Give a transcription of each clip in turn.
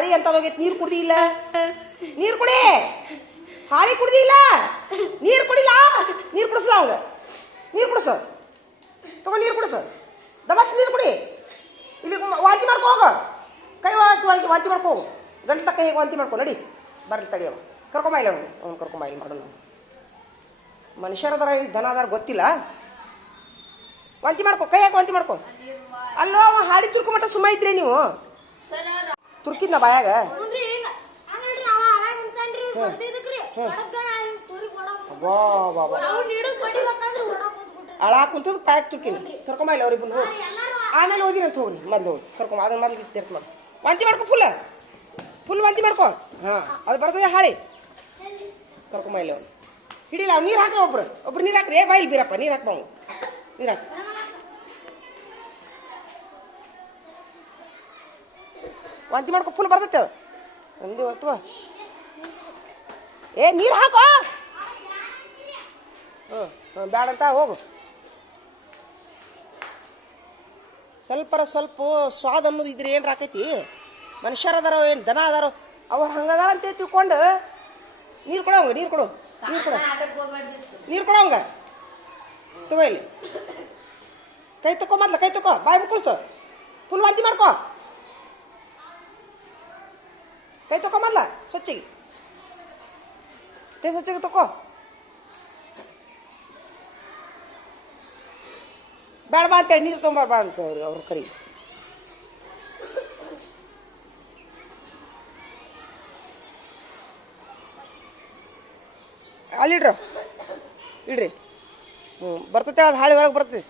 ಹಾಳಿ ಅಂತ ಹೋಗೈತಿ. ನೀರು ಕುಡ್ದಿ ಇಲ್ಲ? ನೀರು ಕುಡಿ. ಹಾಳಿ ಕುಡ್ದಿ ಇಲ್ಲ? ನೀರು ಕುಡಿಲ್ಲ. ನೀರು ಕುಡಿಸ್ಲ ಅವಂಗ. ನೀರು ಕುಡಿಸ. ತಗೊಂಡು ನೀರು ಕುಡಿಸ. ದಬಾಸ್ ನೀರು ಕುಡಿ. ಇಲ್ಲಿ ವಾಂತಿ ಮಾಡ್ಕೊ ಹೋಗು. ಕೈ ವಾಂತಿ ಮಾಡ್ಕೊ ಹೋಗು. ಗಂಟು ತಕ್ಕ ಹೇಗೆ ವಾಂತಿ ಮಾಡ್ಕೊ. ನಡಿ ಬರ್ಲಿ ತಡಿಯವ. ಕರ್ಕೊಂಬ ಇಲ್ಲ ಅವ್ನು ಕರ್ಕೊಂಬ ಇಲ್ಲಿ ಮಾಡೋಣ. ಮನುಷ್ಯರದಾರ ದನ ಅದಾರ ಗೊತ್ತಿಲ್ಲ. ವಾಂತಿ ಮಾಡ್ಕೊ. ಕೈ ಹಾಕಿ ವಾಂತಿ ಮಾಡ್ಕೊ. ಅಲ್ಲೋ ಅವ ಹಾಡಿ ತುರ್ಕೊ ಮಟ್ಟ ಸುಮ್ಮ ಇದ್ರಿ ನೀವು. ತುರ್ಕಿದ್ನ ಬಾಯಾಗ ಅಳಾ ಕುಂತದ ಪಾಯಕ್ ತುರ್ಕಿನ. ಕರ್ಕೊಂಬ ಇಲ್ಲ ಅವ್ರಿಗೆ ಬಂದು ಆಮೇಲೆ ಓದಿನ ಅಂತ ಹೋಗ್ರಿ. ಮೊದ್ಲು ಹೋಗಿ ಕರ್ಕೊಂಬ. ಅದನ್ನ ಮೊದ್ಲು ತೆರ್ಕ ಮಾಡು. ವಾಂತಿ ಮಾಡ್ಕೊ. ಫುಲ್ ವಾಂತಿ ಮಾಡ್ಕೊ. ಹಾಂ ಅದು ಬರ್ತದೆ ಹಾಳಿ. ಕರ್ಕೊಂಬ ಇಲ್ಲ ಅವ್ನು ಹಿಡಿಲ್ಲ. ಅವ್ನು ನೀರು ಹಾಕ್ರಿ. ಒಬ್ರು ನೀರು ಹಾಕ್ರಿ. ಬಾಯಿಲ್ ಬೀರಪ್ಪ ನೀರು ಹಾಕ್ಬ. ಅವ್ನು ನೀರು ಹಾಕ. ವಾಂತಿ ಮಾಡ್ಕೊ. ಫುಲ್ ಬರ್ತೈತೆ ಅದು. ಒಂದು ಅಥವಾ ನೀರು ಹಾಕೋ. ಬ್ಯಾಡ ಅಂತ ಹೋಗು. ಸ್ವಲ್ಪ ಸ್ವಾದ ಅನ್ನೋದು ಇದ್ರೆ ಏನು ರಾಕೈತಿ. ಮನುಷ್ಯರದಾರೋ ಏನು ದನ ಅದಾರೋ ಅವ್ರು ಹಂಗದಾರ ಅಂತ ತಿಳ್ಕೊಂಡು ನೀರು ಕೊಡೋಂಗ. ನೀರು ಕೊಡು. ಹಂಗ ತಗೋ. ಇಲ್ಲಿ ಕೈ ತಕೋ. ಮೊದ್ಲ ಕೈ ತಕೋ. ಬಾಯಿ ಮುಕ್ಕಳಿಸು. ಫುಲ್ ವಾಂತಿ ಮಾಡ್ಕೋ. ಕೈ ತಕೋ ಮೊದ್ಲ ಸ್ವಚ್ಛಗೆ. ಕೈ ಸ್ವಚ್ಛಗೆ ತಕೋ. ಬೇಡ ಬಾ ಅಂತೇಳಿ ನೀರು ತೊಗೊಂಬಾರ ಅಂತ ಅವ್ರು ಕರಿ. ಅಲ್ಲಿಡ್ರಿ. ಇಡ್ರಿ. ಬರ್ತೈತೆ ಅದು ಹಾಳಿ ಹೊರಗೆ ಬರ್ತೈತಿ.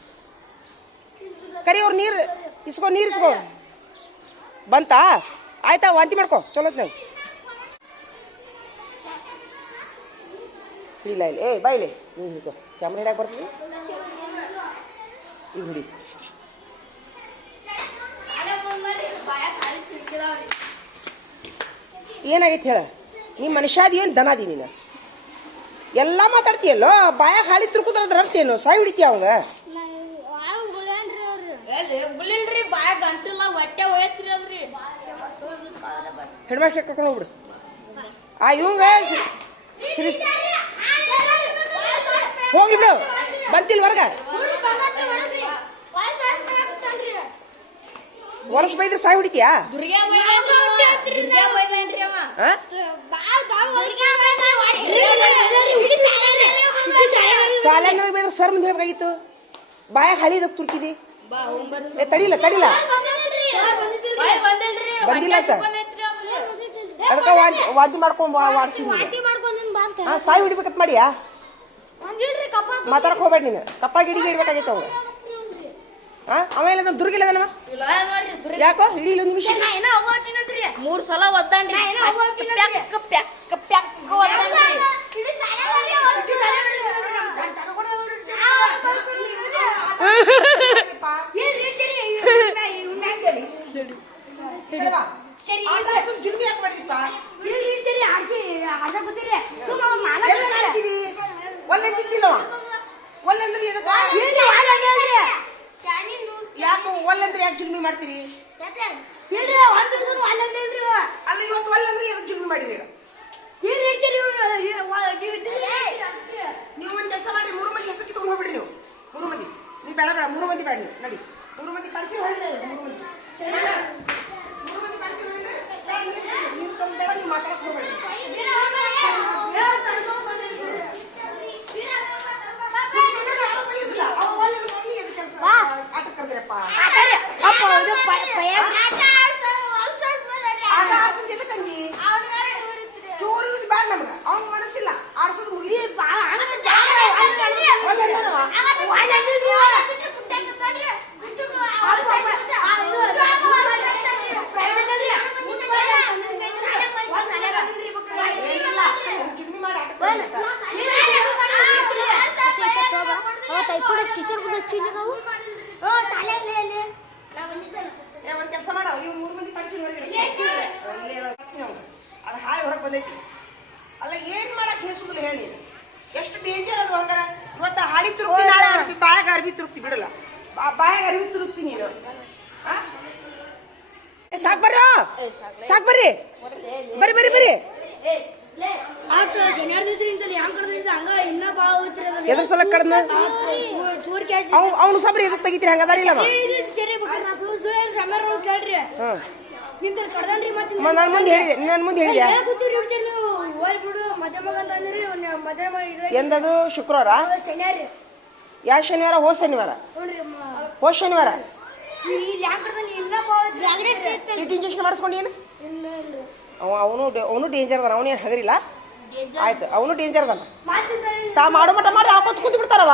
ಕರಿ ಅವ್ರು ನೀರು ಇಸ್ಕೊ. ಬಂತಾ? ಆಯ್ತಾ? ವಾಂತಿ ಮಾಡ್ಕೊ. ಚಲೋತ್ ನಾವು ಇಲ್ಲ ಬಾಯಿಲೆ ನೀನು ಹಿಡ್ಕೊ. ಕ್ಯಾಮ್ರಾ ಹಿಡಾಕ ಬರ್ತದೆ ಈಗ ಹಿಡಿ. ಏನಾಗೈತೆ ಹೇಳ. ನೀ ಮನುಷ್ಯಾದಿ ಏನು ದನಾದಿ ನೀನು? ಎಲ್ಲ ಮಾತಾಡ್ತೀಯಲ್ಲೋ. ಬಾಯಾಗ ಹಾಳಿ ತುರ್ಕುದ್ರ ಅರ್ಥೇನು? ಸಾಯಿ ಹಿಡಿತೀಯ ಅವಂಗ. ಹೆಣ್ಮಕ್ಳು ಕರ್ಕೊಂಡು ಹೋಗ್ಬಿಡು. ಇವಂಗ ಹೋಗಿ ಬಿಡು. ಬಂತಿಲ್ ಹೊರಗ ಹೊಲಸ್ ಬೈದ್ರೆ ಸಾಯಿ ಹಿಡಿತೀಯಾ? ಸಾಲ ಬೈದ್ರೆ ಸರ್ ಮುಂದೆ ಹೇಳ್ಬೇಕಾಗಿತ್ತು. ಬಾಯಾಗ ಹಳಿದ ತುರ್ಕಿದಿ. ತಡಿಲ್ಲ ಬಂದಿಲ್ಲ ಅಂತ ಅದಕ್ಕೆ ವಾಂತಿ ಮಾಡ್ಕೊಂಡು ವಾಡ್ಸಿದ್ವಿ. ಸಾಯಿ ಹಿಡಿಬೇಕಂತ ಮಾಡಿಯಾ? ಮಾತಾಡಕ್ ಹೋಗ್ಬೇಡ ನೀನು. ಕಪ್ಪ ಗಿಡಿಗೆ ಇಡ್ಬೇಕಾಗಿತ್ತು ಅವಾಗ. ಆಮೇಲೆ ದುರ್ಗಿಲ್ಲ ನಮ್ಮ ಯಾಕೋ ಹಿಡಿಲ್ಲ. ಒಂದು ನಿಮಿಷ 3 ಸಲ ಒದ್ದಾನ್ರಿ. ಯಾಕೆ ಒಲ್ಲಂದ್ರೆ ಯಾಕೆ ಜುಲ್ಮಿ ಮಾಡ್ತೀರಿ? ಅಲ್ಲ ಇವತ್ತು ಒಲ್ಲಂದ್ರೆ ಎದಕ್ಕೆ ಜುಲ್ಮಿ ಮಾಡಿರಿ? ನೀವು ಒಂದು ಕೆಲಸ ಮಾಡಿ. 3 ಮಂದಿ ಹೆಸರು ಕಿತ್ಕೊಂಡು ಹೋಗ್ಬಿಡ್ರಿ. ನೀವು 3 ಮಂದಿ. ನೀವು ಬೇಡ 3 ಮಂದಿ ಬೇಡ. ನೀವು ನಡಿ. 3 ಮಂದಿ ಕಳಿಸಿ ಹೊಳ್ಳಿ. 3 ಮಂದಿ ಕಳಿಸಿ ಹೊಳ್ಳಿ. ನೀವು ತಂದ ನೀವು ಮಾತಾಡಕ್ ಹೋಗ್ಬೇಡ್ರಿ. ಆಟ ಕರ್ದಿರಪ್ಪ. ಆಟ ಆಡ್ಸಂತ ಎದಕ್ಕಂದಿ? ಚೂರು ಬೇಡ ನಮ್ಗೆ. ಅವ್ನ ಮನಸ್ಸಿಲ್ಲ ಆಡ್ಸೋದು ಮುಗಿದಿ. ಒಂದ್ ಕೆಲಸ ಮಾಡ. ಇವ್ 3 ಮಂದಿ ಅದು ಹಾಳಿ ಹೊರಗೆ ಬಂದೈತಿ. ಅಲ್ಲ ಏನ್ ಮಾಡಕ್ ಹೇಸುದಿಲ್ಲ ಹೇಳಿ. ಎಷ್ಟು ಡೇಂಜರ್ ಅದು. ಹಂಗಾರ ಇವತ್ತ ಹಾಳಿ ತುರುಕ್ತಿ, ನಾಳೆ ಬಾಯಾಗ ಅರ್ಬಿ ತುರುಕ್ತಿ. ಬಿಡಲ್ಲ ಬಾಯಾಗ ಅರ್ಬಿ ತುರುಕ್ತಿ ನೀನು. ಸಾಕ್ ಬರ್ರಿ ಸಾಕ್ ಬರ್ರಿ ಬರ್ರಿ ಬರ್ರಿ ಬರ್ರಿ ಎದ್ರ ಸಲ ಕಡ್ನ ಅವನು ಸಬ್ರಿ ಎದಕ್ ತೆಗಿತೀರಿ ಹಂಗದಾರಿಲ್ಲ ನಾನು ಮುಂದೆ ಹೇಳಿದೆ ನಾನು ಮುಂದೆ ಹೇಳಿದೆ ಎಂದದು ಶುಕ್ರವಾರ ಯಾವ ಶನಿವಾರ ಹೋದ ಶನಿವಾರ ಇಂಜೆಕ್ಷನ್ ಮಾಡಿಸ್ಕೊಂಡೇನು ಅವನು ಡೇಂಜರ್ ಅದಾನ ಅವನೇನು ಹಗರಿಲ್ಲ ಆಯ್ತು ಅವನು ಡೇಂಜರ್ ಅದಾನ ತಾ ಮಾಡೋ ಮಟ್ಟ ಮಾಡಿ ಹಾಕೋತ್ ಕೂತ್ ಬಿಡ್ತಾರವ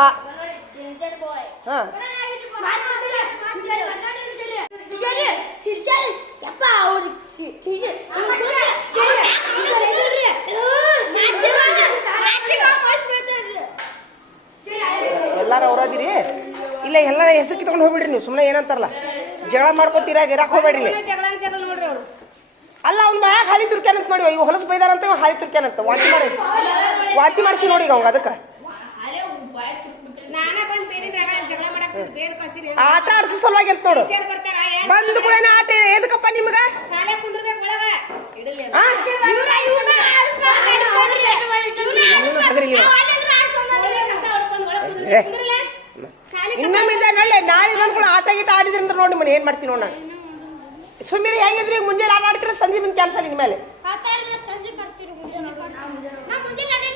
ಹಾ ಎಲ್ಲಾರ ಅವ್ರದಿರಿ ಇಲ್ಲ ಎಲ್ಲಾರ ಹೆಸರು ಕಿತ್ಕೊಂಡು ಹೋಗ್ಬಿಡ್ರಿ ನೀವು ಸುಮ್ಮನೆ ಏನಂತಾರಲ್ಲ ಜಗಳ ಮಾಡ್ಕೋತೀರಾ ಗಿರಾಕ್ ಹೋಗ್ಬೇಡ್ರಿ ಅಲ್ಲ ಅವ್ನ ಬಾಯಾಗ ಹಾಳಿ ತುರ್ಕ್ಯಾನಂತ ನೋಡಿ ಇವ್ ಹೊಲಸು ಬೈದಾರಂತ ಹಾಳಿ ತುರ್ಕ್ಯಾನಂತ ವಾಂತಿ ಮಾಡಿಸಿ ನೋಡಿ ಅವಂಗ ಅದಕ್ಕೆ ಆಟ ಆಡ್ಸೋ ಸಲುವಾಗಿ ಅಂತ ನೋಡು ಬಂದು ಕೂಡ ಆಟ ಎದಕ್ಕಪ್ಪ ನಿಮ್ಗ ಇನ್ನೊಮ್ಮಿಂದ ನಳ್ಳೆ ನಾಳೆ ಬಂದ್ ಕೂಡ ಆಟ ಗೀಟ ಆಡಿದ್ರಿ ಅಂದ್ರೆ ನೋಡಿ ಮನೆ ಏನ್ ಮಾಡ್ತೀನಿ ನೋಡ ಸುಮ್ಮನೆ ಹೆಂಗಿದ್ರಿ ಮುಂಜಾನೆ ಆಟ ಆಡ್ತೀರ ಸಂಜೆ ಮುಂದೆ ಕ್ಯಾನ್ಸಲ್ ಇನ್ ಮೇಲೆ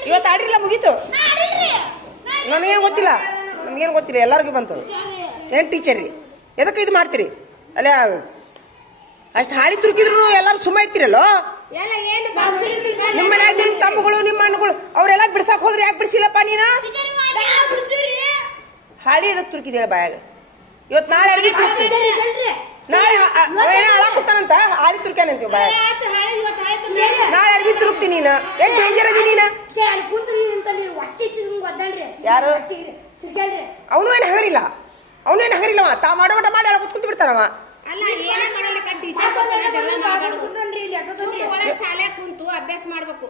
ಇವತ್ತು ಆಡಿರಲ್ಲ ಮುಗೀತು ನನಗೇನು ಗೊತ್ತಿಲ್ಲ ಎಲ್ಲರಿಗೂ ಬಂತು ಏನು ಟೀಚರ್ ರೀ ಎದಕ್ಕೆ ಇದು ಮಾಡ್ತೀರಿ ಅಲ್ಲ ಅಷ್ಟು ಹಾಳಿ ತುರುಕಿದ್ರು ಎಲ್ಲರೂ ಸುಮ್ಮ ಇರ್ತೀರಲ್ಲೋ ನಿಮ್ಮ ಮನ್ಯಾಗ ನಿಮ್ಮ ತಮ್ಮಗಳು ನಿಮ್ಮ ಅಣ್ಣಗಳು ಅವರೆಲ್ಲ ಬಿಡ್ಸಕ್ ಹೋದ್ರೆ ಯಾಕೆ ಬಿಡಿಸಿಲ್ಲಪ್ಪ ನೀನು ಹಾಳಿ ಎದಕ್ಕೆ ತುರುಕಿದ್ದೀರ ಬಾಯಾಗ ಇವತ್ತು ನಾಳೆ ಅರ್ಬಿ ತುರುಕಿ ನಾಳೆ ಏನೋ ಹಾಳಾಗ್ತಾನಂತ ಹಾಳಿ ತುರ್ಕ್ಯಾನಂತೀವಿ ಬಾಯಾಗ ನಾಳೆ ಅರ್ಬಿ ತುರುಕ್ತೀನಿ ನೀನು ಏನು ಡೇಂಜರ್ ಅದಿ ನೀನು ಯಾರು ಅವನು ಏನು ಹಗರಿಲ್ಲವ ತಾ ಮಾಡೋ ಮಟ ಮಾಡಿ ಅಲ್ಲ ಕೂತ್ ಬಿಡ್ತಾನವ ಕುಂತು ಅಭ್ಯಾಸ ಮಾಡ್ಬೇಕು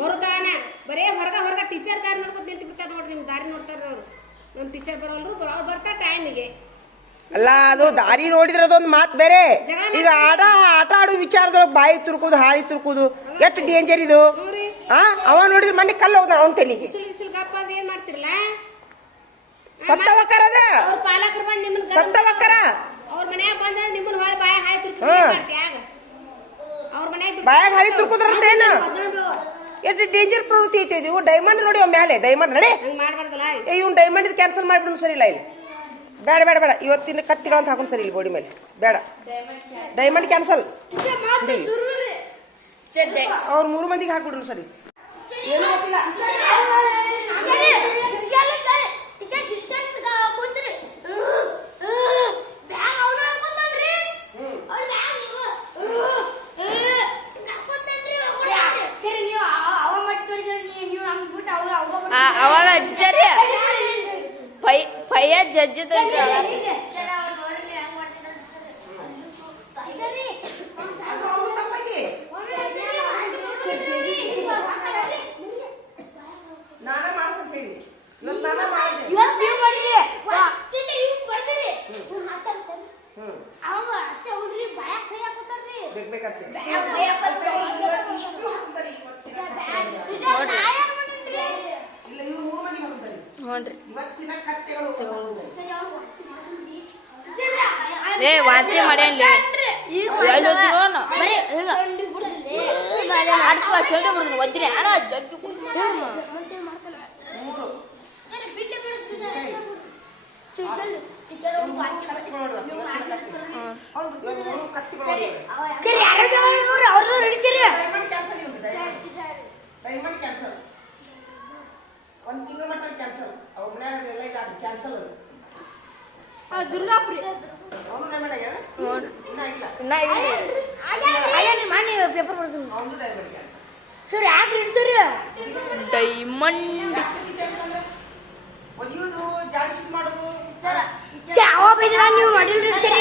ಬರುತ್ತಾನ ಬರೇ ಹೊರಗ ಟೀಚರ್ ದಾರಿ ನೋಡ್ಕೊತ ನಿಂತು ಬಿಡ್ತಾರ ನೋಡ್ರಿ ನಿಮ್ ದಾರಿ ನೋಡ್ತಾರ ಅವ್ರು ನಮ್ ಟೀಚರ್ ಬರೋಲ್ರು ಅವ್ರು ಬರ್ತಾರ ಟೈಮಿಗೆ ಅಲ್ಲ ಅದು ದಾರಿ ನೋಡಿದ್ರೆ ಅದೊಂದು ಮಾತು ಬೇರೆ ಈಗ ಆಟ ಆಡೋ ವಿಚಾರದೊಳಗೆ ಬಾಯಿ ತುರ್ಕೋದು ಹಾಳಿ ತುರ್ಕೋದು ಎಷ್ಟು ಡೇಂಜರ್ ಇದು ಅವ ನೋಡಿದ್ರೆ ಮಣ್ಣಿ ಕಲ್ಲು ಹೋಗ್ತಾನ ಅವನ ತಲೆಗೆ ಏನ್ ಮಾಡ್ತಿರಲ್ಲ ಸತ್ತವಕ್ಕರ ಅದ ಪಾಲಕರು ಬಂದ್ ನಿಮ್ಮನ್ನ ಸತ್ತವಕ್ಕರ ಅವ್ರ ಮನ್ಯಾಗ ಬಂದ ನಿಮ್ಮನ್ನ ಹೊಳೆ ಬಾಯ ಹಾಳಿ ತುರ್ಕಿ ಅವ್ರ ಮನ್ಯಾಗ ಬಾಯಾಗ ಹಾಳಿ ತುರ್ಕೋದ್ರಂತ ಏನು ಎಷ್ಟು ಡೇಂಜರ್ ಪ್ರವೃತ್ತಿ ಐತೆ ಇದು ಡೈಮಂಡ್ ನೋಡಿ ಮ್ಯಾಲೆ ಡೈಮಂಡ್ ನಡೆ ಇವ್ನು ಡೈಮಂಡ್ ಕ್ಯಾನ್ಸಲ್ ಮಾಡ್ಬಿಡು ಸರಿ ಇಲ್ಲ ಇಲ್ಲಿ ಬೇಡ ಇವತ್ತಿನ ಕತ್ತಿಗಳಂತ ಹಾಕೊಂಡು ಸರಿ ಇಲ್ಲಿ ಬೋಡಿ ಮೇಲೆ ಬೇಡ ಡೈಮಂಡ್ ಕ್ಯಾನ್ಸಲ್ ಅವ್ರು 3 ಮಂದಿಗೆ ಹಾಕ್ಬಿಡ್ರು ಸರಿ ಏನು ಗೊತ್ತಿಲ್ಲ ಅವಾಗ ಟೀಚರ್ ಪಯ್ಯ ಜಡ್ಜ್ ನಾನೇ ಮಾಡ್ಸಂತ ಹೇಳಿ ಇವತ್ತು ನಾನೇ ಏ ವಾಂತಿ ಮಾಡ್ಯಾನ್ಲಿ ಚಂಡ ಬಿಡುದು ಒದ್ದಿನಿ ಅಣ್ಣ ಜಗ್ಗಿ ಡೈಮಂಡ್ ಕ್ಯಾನ್ಸಲ್ 1 ತಿಂಗಳ ಮಟ್ಟ ಕ್ಯಾನ್ಸಲ್ ಅವ್ರ ಮನ್ಯಾಗ ಎಲ್ಲ ಇದಾಗಿ ಕ್ಯಾನ್ಸಲ್ ದುರ್ಗಾಪುರಿ ಅವನು ಡೈಮಂಡ್ ಆಗ್ಯಾರ ಇನ್ನ ಇಲ್ಲ ಪೇಪರ್ ಬರ್ತೀನಿ ಅವನು ಡೈಮಂಡ್ ಕ್ಯಾನ್ಸಲ್ ಸರ್ ಯಾಕೆ ಇಡ್ತೀರಿ ಡೈಮಂಡ್ ಒಯ್ಯೋದು ಜಾಡ್ಸಿ ಮಾಡೋದು ಅವ ಬೈದ ನೀವು ಮಾಡಿಲ್ರಿ ಸರಿ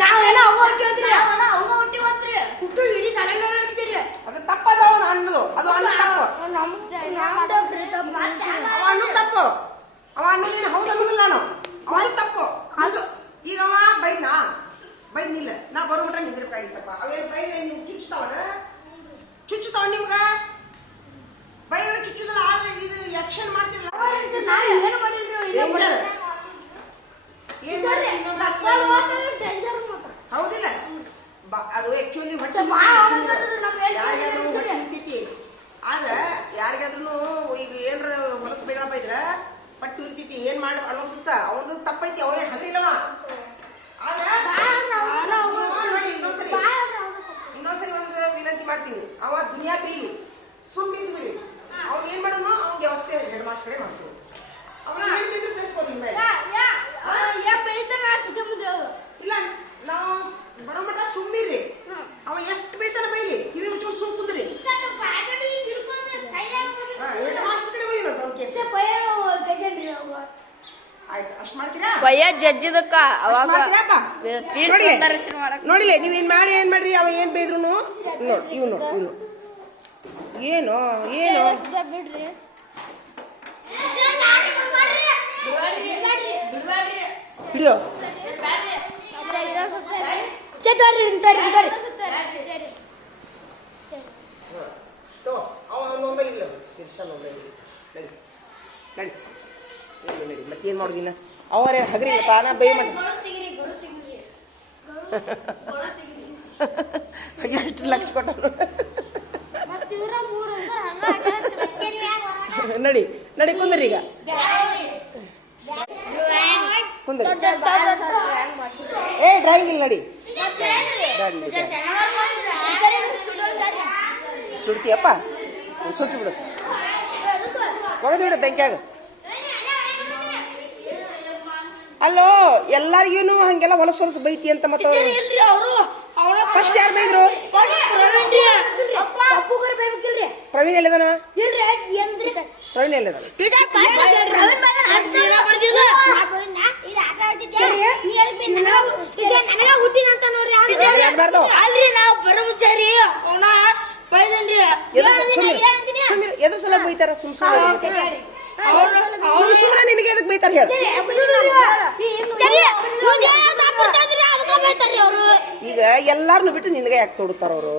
ನಾವೇನೋ ಅವ ಹೊಟ್ಟಿದ್ರಿ ಹುಟ್ಟು ಇಡೀ ಸಾಲ ಅದು ತಪ್ಪದ ಅವನು ಅನ್ನೋದು ಅದು ಅಣ್ಣ ತಪ್ಪು ಅವ ಅನ್ನೋದು ತಪ್ಪು ಅವ ಅನ್ನೋದೇನು ಹೌದು ಅನ್ನೋದಿಲ್ಲ ನಾನು ಅವನು ತಪ್ಪು ಈಗ ಅವ ಬೈದ್ನಿಲ್ಲ ನಾ ಬರೋಬಿಟ್ರೆ ನಿಂದಿರ್ಬೇಕಾಗಿತ್ತಪ್ಪ ಅವೇನು ಬೈ ನೀವು ಚುಚ್ಚುತ್ತಾವ ನಿಮ್ಗ ಬೈಗಳು ಚುಚ್ಚುದಲ್ಲ ಆದ್ರೆ ಇದು ಆಕ್ಷನ್ ಮಾಡ್ತಿರಲ್ಲ ಹೌದಿಲ್ಲ ಅದು ಆಕ್ಚುಲಿ ಹೊಟ್ಟೆ ಯಾರಿಗಾದ್ರೂ ಹೊಟ್ಟೆ ಇರ್ತೈತಿ ಆದ್ರೆ ಯಾರಿಗಾದ್ರೂ ಈಗ ಏನ್ರ ಹೊಲಸ ಬೈಗಳ ಬೈದ್ರ ಪಟ್ಟು ಇರ್ತೈತಿ ಏನ್ ಮಾಡು ಅನ್ನಿಸುತ್ತ ಅವನು ತಪ್ಪೈತಿ ಅವನೇ ಹಗಲಿಲ್ಲವ ಆದ್ರೆ ನೋಡಿ ಇನ್ನೊಂದ್ಸರಿ ಒಂದು ವಿನಂತಿ ಮಾಡ್ತೀನಿ ಅವ ದುನಿಯಾ ಬೀಲಿ ಸುಮ್ಮಿಸಿ ಬಿಡಿ ಅವ್ನು ಏನ್ ಮಾಡೋನು ಅವ್ನ ವ್ಯವಸ್ಥೆ ಹೆಡ್ ಮಾಸ್ಟರ್ ಕಡೆ ಮಾಡ್ತೀವಿ ಅವ್ನು ಏನ್ ಬೇದ್ರು ಬೇಸ್ಕೋದು ಇಲ್ಲ ನಾವು ಬರೋ ಮಟ್ಟ ಸುಮ್ಮಿರಿ ಅವ ಎಷ್ಟು ಬೈತಾನ ಬೈಲಿ ಕಿವಿ ಮುಚ್ಚು ಸುಮ್ ಕುಂದ್ರಿ ಹೆಡ್ ಮಾಸ್ಟರ್ ಕಡೆ ಬೈನ ಅವ್ನ ಕೇಸ್ ಆಯ್ತು ಅಷ್ಟ್ ಮಾಡ್ತೀರಾ ಭಯ ಜಜ್ಜಿದಕ್ಕ ಅವಾಗ ನೋಡಿಲ್ಲ ನೀವ್ ಏನ್ ಮಾಡ್ರಿ ಅವ ಏನ್ ಬೈದ್ರು ನೋಡ್ ಇವನು ಏನು ಬಿಡ್ರಿ ಹಿಡಿಯೋ ಅವನೊಂದ ಇಲ್ಲ ಶಿರ್ಷನೊಂದ ಇಲ್ಲ ನಡಿ ಮತ್ತೇನ್ ಮಾಡೋದಿನ್ನ ಅವರೇ ಹಗರಿ ತಾನ ಬೈ ಮಾಡಿ ಎಷ್ಟು ಲಕ್ಷ ಕೊಟ್ಟ ನಡಿ ಕುಂದ್ರಿ ಈಗ ಕುಂದ್ರಿ ಏ ಡ್ರಾಯಿಂಗ್ ಇಲ್ಲ ನಡಿ ಸುಡ್ತೀಯಪ್ಪ ಸುತ್ತಿ ಬಿಡು ಒಗದು ಬಿಡು ಬೆಂಕ್ಯಾಗ ಅಲ್ಲೋ ಎಲ್ಲಾರಿಗೂ ಹಂಗೆಲ್ಲ ಹೊಲಸು ಬೈತಿ ಅಂತ ಮತ್ತೆ ಫಸ್ಟ್ ಯಾರು ಬೈದ್ರು ಪ್ರವೀಣ್ ಎಲ್ಲಿದಾನ ಪ್ರವೀಣ್ ಎಲ್ಲಿದಾನ ಎದ್ರ ಸಲ ಬೈತಾರ ಸುಮ್ಸುಮ್ಮನೆ ನಿನಗೆ ಎದಕ್ ಬೈತಾರ ಹೇಳ ಈಗ ಎಲ್ಲಾರನ್ನು ಬಿಟ್ಟು ನಿನಗೆ ಯಾಕೆ ತೊಡುತ್ತಾರ ಅವರು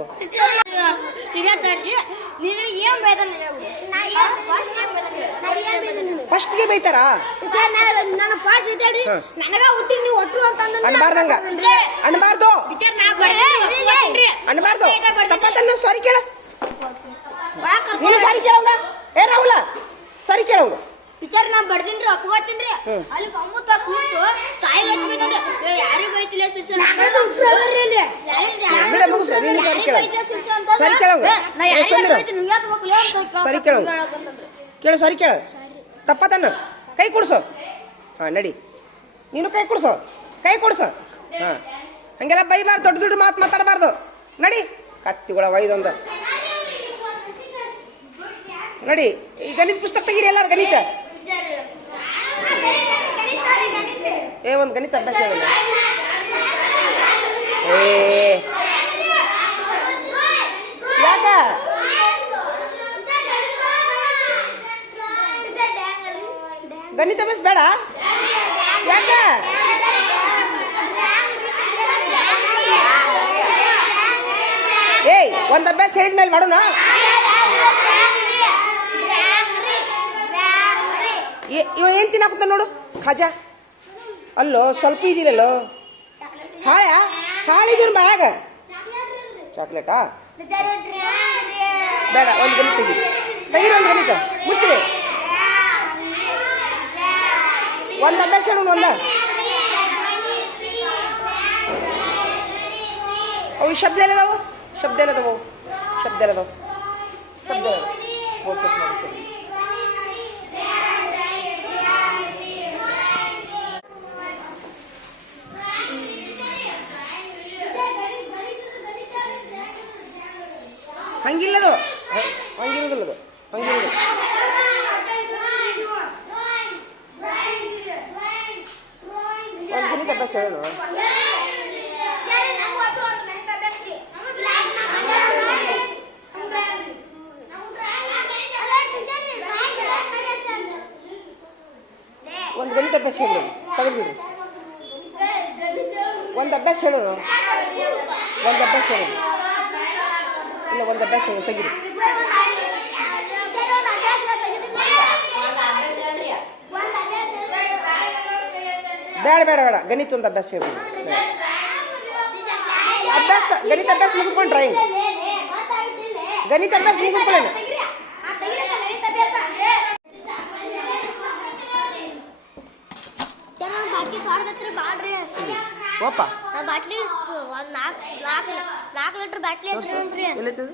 ಫಸ್ಟ್ಗೆ ಬೈತಾರ ಅನ್ಬಾರ್ದು ತಪ್ಪತ್ತನ್ನು ಸಾರಿ ಕೇಳ ಸಾರಿ ಕೇಳಂಗ ಏ ರಾಹುಲ ಸಾರಿ ಕೇಳಂಗ ಟೀಚರ್ ನಾ ಬಡ್ದಿನ್ರಿ ಅಪ್ಪಗೋತೀನ್ರಿ ಅಲ್ಲಿ ಕಮ್ಮುತ್ತ ಕೂತು ತಾಯಿಗೆ ಹಚ್ಬಿಟ್ರಿ ಯಾರಿಗೂ ಬೈತಿಲ್ಲ ಕೇಳು ಸಾರಿ ಕೇಳ ತಪ್ಪತನ್ನ ಕೈ ಕೊಡ್ಸೋ ಹಾ ನಡಿ ನೀನು ಕೈ ಕೊಡ್ಸೋ ಹಾ ಹಂಗೆಲ್ಲ ಬೈಬಾರ್ದು ದೊಡ್ಡ ದೊಡ್ಡ ಮಾತು ಮಾತಾಡಬಾರ್ದು ನಡಿ ಕತ್ತಿಗಳ ಒಯ್ದೊಂದು ನಡಿ ಈ ಗಣಿತ ಪುಸ್ತಕ ತೆಗೀರಿ ಎಲ್ಲಾರು ಗಣಿತ ಒಂದು ಗಣಿತ ಅಭ್ಯಾಸ ಹೇಳಿಲ್ಲ ಯಾಕ ಗಣಿತ ಅಭ್ಯಾಸ ಬೇಡ ಯಾಕ ಒಂದು ಅಭ್ಯಾಸ ಹೇಳಿದ್ಮೇಲೆ ಮಾಡೋಣ ಇವ ಏನ್ ತಿನ್ನಾಕುತ್ತ ನೋಡು ಖಾಜಾ ಅಲ್ಲೋ ಸ್ವಲ್ಪ ಇದಿಲ್ಲಲ್ಲೋ ಹಾಳಿದ್ರು ಬ್ಯಾಗ ಚಾಕ್ಲೇಟಾ ಬೇಡ ಒಂದು ಗಣಿತ ತೆಗೀರಿ ಒಂದು ಗಣಿತ ಮುಚ್ಚ್ರಿ ಒಂದು ಅಭ್ಯಾಸ ಹೇಳು ಅವು ಶಬ್ದ ಎಲ್ಲದಾವು ಹಂಗಿಲ್ಲದು ಹಂಗಿರುವುದಿಲ್ಲದು ಒಂದು ಗಣಿತ ಅಭ್ಯಾಸ ಹೇಳು ಒಂದು ಗಣಿತ ಅಭ್ಯಾಸ ಹೇಳಿ ತೆಗೆದ್ಬಿಡ್ರಿ ಒಂದು ಅಭ್ಯಾಸ ಹೇಳು. ಒಂದು ಅಭ್ಯಾಸ ಹೇಳು. ಇಲ್ಲ, ಒಂದು ಅಭ್ಯಾಸ ಹೇಳು, ತೆಗಿರಿ. ಬೇಡ ಬೇಡ ಬೇಡ, ಗಣಿತ ಒಂದು ಅಭ್ಯಾಸ ಹೇಳು. ಅಭ್ಯಾಸ, ಗಣಿತ ಅಭ್ಯಾಸ ಮುಗಿದ್ಕೊಂಡು ಡ್ರಾಯಿಂಗ್. ಗಣಿತ ಅಭ್ಯಾಸ ಮುಗಿದ್ಕೊಳ್ಳೇನು? ಓಪ ಬಾಟ್ಲಿ ಒಂದು 4 ಲೀಟರ್ ಬಾಟ್ಲಿ ಐತ್ರಿ. ಎಲ್ಲೈತದು?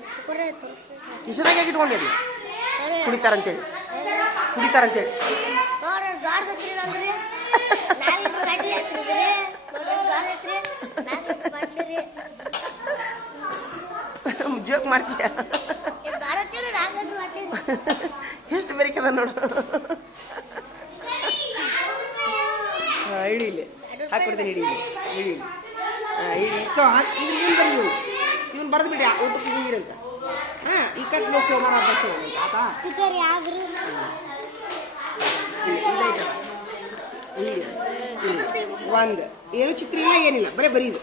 ಇಷ್ಟದಾಗ ಇಟ್ಕೊಂಡಿದ್ನ ಕುಡಿತಾರಂತೇಳಿ ನೋಡ್ರಿ ದ್ವಾರದತ್ರಿ ನಲ್ರಿ 4 ಲೀಟರ್ ಬಾಟ್ಲಿ ಐತ್ರಿ. ನೋಡ್ರಿ ದ್ವಾರದತ್ರಿ 4 ಲೀಟರ್ ಬಾಟ್ಲಿ ರೀ. ಜೋಕ್ ಮಾಡ್ತೀಯ? ದ್ವಾರತ್ರಿ 4 ಲೀಟರ್ ಬಾಟ್ಲಿ ಎಷ್ಟು ಬೇರಿಕದ ನೋಡು. ಇಡಿ ಇಲ್ಲಿ ಹಾಕ್ಬಿಡ್ತೀನಿ. ಇಡಿ ಇಡಿ ಏನು ಬರೀ ಇವನು ಬರೆದು ಬಿಡಿ ಊಟಕ್ಕೆ ನೀರಂತ. ಈ ಕಟ್ ನೋಡಿ ಸೋಮವಾರ ಅಭ್ಯಾಸ ಆತಾ ಟೀಚರ್ ಯಾವ್ದು ಇದೈತದ. ಒಂದು ಏನು ಚಿತ್ರ ಇಲ್ಲ, ಏನಿಲ್ಲ, ಬರೀ ಬರೀದು.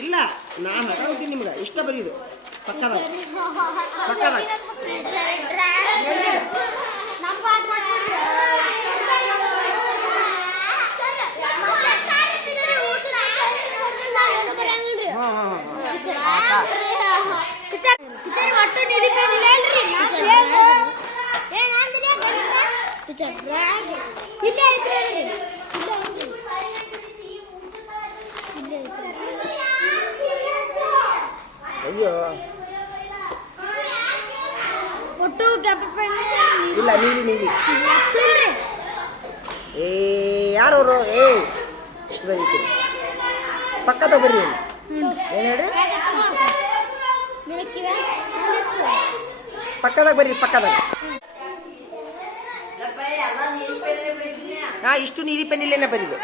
ಇಲ್ಲ, ನಾ ಹಾಕೋತೀನಿ ನಿಮ್ಗೆ ಇಷ್ಟ ಬರೀದು. ಪಕ್ಕದಾಗ ಪಕ್ಕದಾಗ ಅಯ್ಯೋ ಇಲ್ಲ, ನೀಲಿ ನೀಲಿ. ಏ ಯಾರವರು? ಇಷ್ಟು ಬರೀತೀರಿ. ಪಕ್ಕದ ಬರ್ರಿ. ಏನು ಹೇಳ್ರಿ? ಪಕ್ಕದಾಗ ಬರ್ರಿ, ಪಕ್ಕದಾಗ. ಇಷ್ಟು ನೀಲಿ ಪೆನ್ನಿಲ್ಲೇನ ಬರೀದು.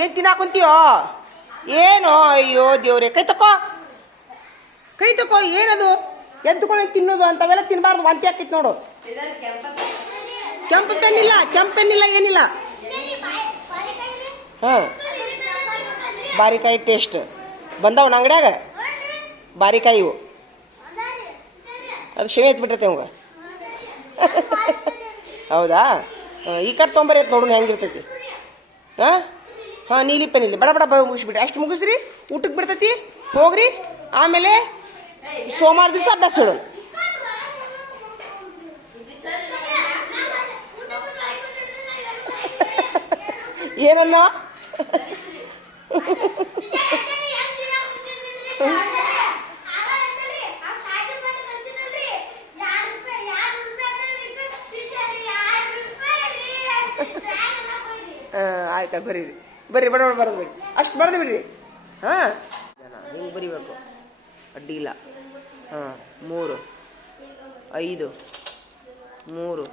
ಏನ್ ತಿನ್ನಾಕೊಂತೀಯೋ ಏನೋ? ಅಯ್ಯೋ ದೇವ್ರೆ, ಕೈ ತಕೋ, ಕೈ ತಕೋ. ಏನದು? ಎದ್ದುಕೊಂಡು ತಿನ್ನೋದು ಅಂತವೆಲ್ಲ ತಿನ್ನಬಾರ್ದು, ವಾಂತಿ ಆಕೈತಿ ನೋಡು. ಕೆಂಪು ಪೆನ್ನಿಲ್ಲ, ಕೆಂಪು ಪೆನ್ನಿಲ್ಲ, ಏನಿಲ್ಲ. ಹಾಂ, ಬಾರಿಕಾಯಿ ಟೇಸ್ಟ್ ಬಂದವನ ಅಂಗಡ್ಯಾಗ. ಬಾರಿಕಾಯಿ ಇವು, ಅದು ಶಿವೆ ಎತ್ಬಿಟ್ಟೈತೆ ಅವಂಗ. ಹೌದಾ? ಈ ಕಡೆ ತೊಂಬರಿ ಐತೆ ನೋಡೋಣ ಹೆಂಗಿರ್ತೈತಿ. ಹಾಂ ನೀಲಿ ಪೆನ್ನಿಲ್ಲ, ಬಡ ಬಡ ಮುಗಿಸ್ಬಿಟ್ರಿ. ಅಷ್ಟು ಮುಗಿಸ್ರಿ, ಊಟಕ್ಕೆ ಬಿಡ್ತೈತಿ. ಹೋಗ್ರಿ, ಆಮೇಲೆ ಸೋಮವಾರ ದಿವಸ ಅಭ್ಯಾಸ ಹೇಳೋಣ. ಏನನ್ನ ಆಯ್ತಾ, ಬರೀರಿ ಬರ್ರಿ, ಬಡ ಬಡ ಬರೆದು ಬಿಡಿ. ಅಷ್ಟು ಬರೆದು ಬಿಡ್ರಿ. ಹಾಂ, ಹಿಂಗೆ ಬರಿಬೇಕು, ಅಡ್ಡಿ ಇಲ್ಲ. ಹಾಂ, 3 5 3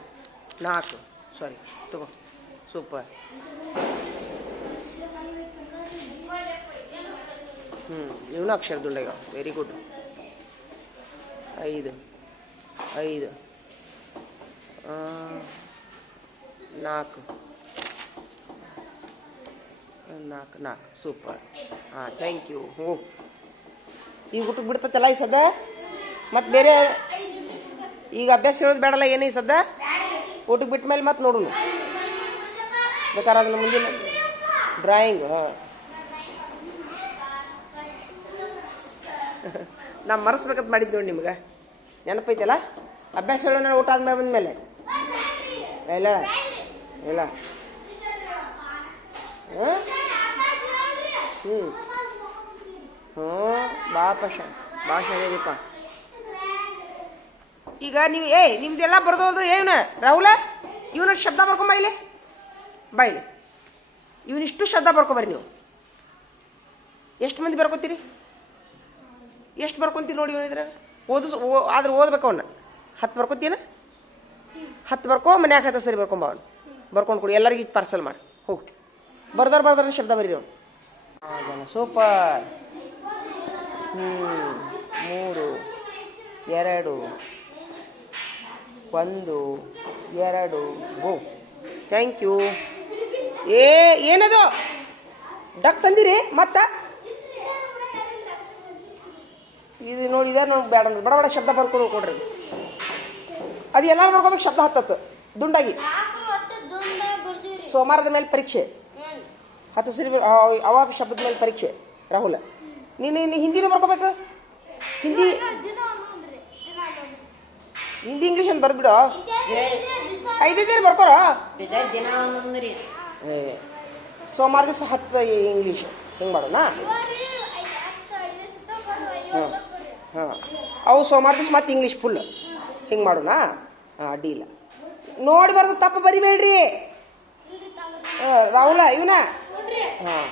4 ಸಾರಿ ತಗೋ. ಸೂಪರ್. ಇವನು ಅಕ್ಷರ ದುಂಡಗ. Very good. 5 5 4 4 ಸೂಪರ್. ಹಾಂ, ಥ್ಯಾಂಕ್ ಯು. ಹ್ಞೂ, ಈಗ ಊಟಕ್ಕೆ ಬಿಡ್ತೈತಲ್ಲ ಈ ಸದ್ದ. ಮತ್ತು ಬೇರೆ ಈಗ ಅಭ್ಯಾಸ ಹೇಳೋದು ಬೇಡಲ್ಲ ಏನೇ ಈ ಸದ್ದ. ಊಟಕ್ಕೆ ಬಿಟ್ಟ ಮೇಲೆ ಮತ್ತೆ ನೋಡೋಣ ಬೇಕಾದ್ರೆ ಅದನ್ನು ಮುಂದಿನ ಡ್ರಾಯಿಂಗ್. ಹಾಂ, ನಾ ಮರೆಸ್ಬೇಕಂತ ಮಾಡಿದ್ದು ನೋಡಿ ನಿಮ್ಗೆ. ನೆನಪೈತಲ್ಲ? ಅಭ್ಯಾಸ ಹೇಳೋಣ ಊಟ ಆದ್ಮೇಲೆ ಬಂದಮೇಲೆ. ಇಲ್ಲ ಇಲ್ಲ. ಹಾಂ, ಭಾಳ ಶಾನ್ಯದೀಪ. ಈಗ ನೀವು ನಿಮ್ದೆಲ್ಲ ಬರ್ದೋದು ಏನು ರಾಹುಲ? ಇವನ ಶಬ್ದ ಬರ್ಕೊಂಬ ಇಲ್ಲಿ, ಬಾಯಿಲಿ. ಇವನಿಷ್ಟು ಶಬ್ದ ಬರ್ಕೊಬರ್ರಿ. ನೀವು ಎಷ್ಟು ಮಂದಿ ಬರ್ಕೊತೀರಿ? ಎಷ್ಟು ಬರ್ಕೊತೀರಿ ನೋಡಿ ಇವನಿದ್ರಾಗ. ಆದ್ರೆ ಓದ್ಬೇಕು ಅವನ್ನ. 10 ಬರ್ಕೊತೀನ? 10 ಬರ್ಕೊ, ಮನ್ಯಾಗ 10 ಸರಿ ಬರ್ಕೊಂಬ. ಅವನು ಬರ್ಕೊಂಡು ಕೊಡಿ, ಎಲ್ಲರಿಗೆ ಪಾರ್ಸಲ್ ಮಾಡಿ. ಹೋಗಿ ಬರ್ದಾರ ಶಬ್ದ ಬರೀ ನೀವು. ಜನ ಸೂಪರ್. 3 2 1 2 ಗೋ. Thank you. ಏನದು ಡಕ್ ತಂದಿರಿ ಮತ್ತ ಇದು ನೋಡಿ ಇದೆ ನೋಡಿ ಬೇಡ ಬಡ ಬಡ ಶಬ್ದ ಬರ್ಕೊಂಡು ಕೊಡ್ರಿ ಅದು ಎಲ್ಲರೂ ಬರ್ಕೋಬೇಕು ಶಬ್ದ ಹತ್ತತ್ತು ದುಂಡಾಗಿ ಸೋಮವಾರದ ಮೇಲೆ ಪರೀಕ್ಷೆ ಹತ್ತು ಸರಿ ಅವ ಶಬ್ದದ ಮೇಲೆ ಪರೀಕ್ಷೆ ರಾಹುಲ್ ನೀನು ಹಿಂದಿನೂ ಬರ್ಕೋಬೇಕು ಹಿಂದಿ ಇಂಗ್ಲೀಷ್ ಅಂತ ಬರ್ಬಿಡು 5 ದಿನ ಬರ್ಕೋರ ಸೋಮವಾರ ದಿವಸ 10 ಇಂಗ್ಲೀಷ್ ಹಿಂಗೆ ಮಾಡೋಣ ಹಾಂ ಅವು ಸೋಮವಾರ ದಿವಸ ಮತ್ತೆ ಇಂಗ್ಲೀಷ್ ಫುಲ್ ಹಿಂಗೆ ಮಾಡೋಣ ಹಾಂ ಅಡ್ಡಿ ಇಲ್ಲ ನೋಡಿ ಬರ್ದು ತಪ್ಪು ಬರಿಬೇಡ್ರಿ ರಾಹುಲ ಇವನ ಹಾಂ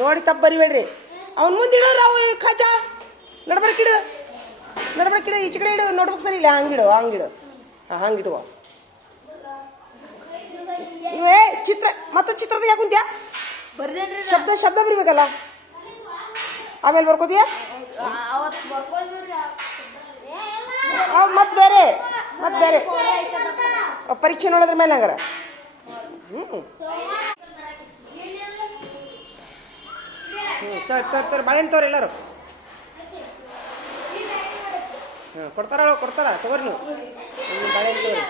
ನೋಡಿ ತಪ್ಪು ಬರಿಬೇಡ್ರಿ ಅವ್ನು ಮುಂದಿಡು ರಾವು ಖಾಜಾ ನಡ್ಬರ್ಕಿಡು ಈಚೆ ಕಡೆ ಇಡು ನೋಡ್ಬೇಕು ಸರಿ ಇಲ್ಲ ಹಂಗಿಡು ಹಾಂ ಹಂಗಿಡುವ ಇವೇ ಚಿತ್ರ ಮತ್ತೆ ಚಿತ್ರದ ಯಾಕೆ ಕುಂತ್ಯಾ ಶಬ್ದ ಬರಿಬೇಕಲ್ಲ ಆಮೇಲೆ ಬರ್ಕೋತೀಯ ಮತ್ತೆ ಬೇರೆ ಪರೀಕ್ಷೆ ನೋಡೋದ್ರ ಮೇಲೆ ಹಂಗಾರ ಬಾಳೆಹಣ್ಣು ತೋರಿ ಎಲ್ಲರೂ ಕೊಡ್ತಾರ ತಗೋರಿ ನೀವು ಬಾಳೆಹಣ್ಣು ತೋರಿ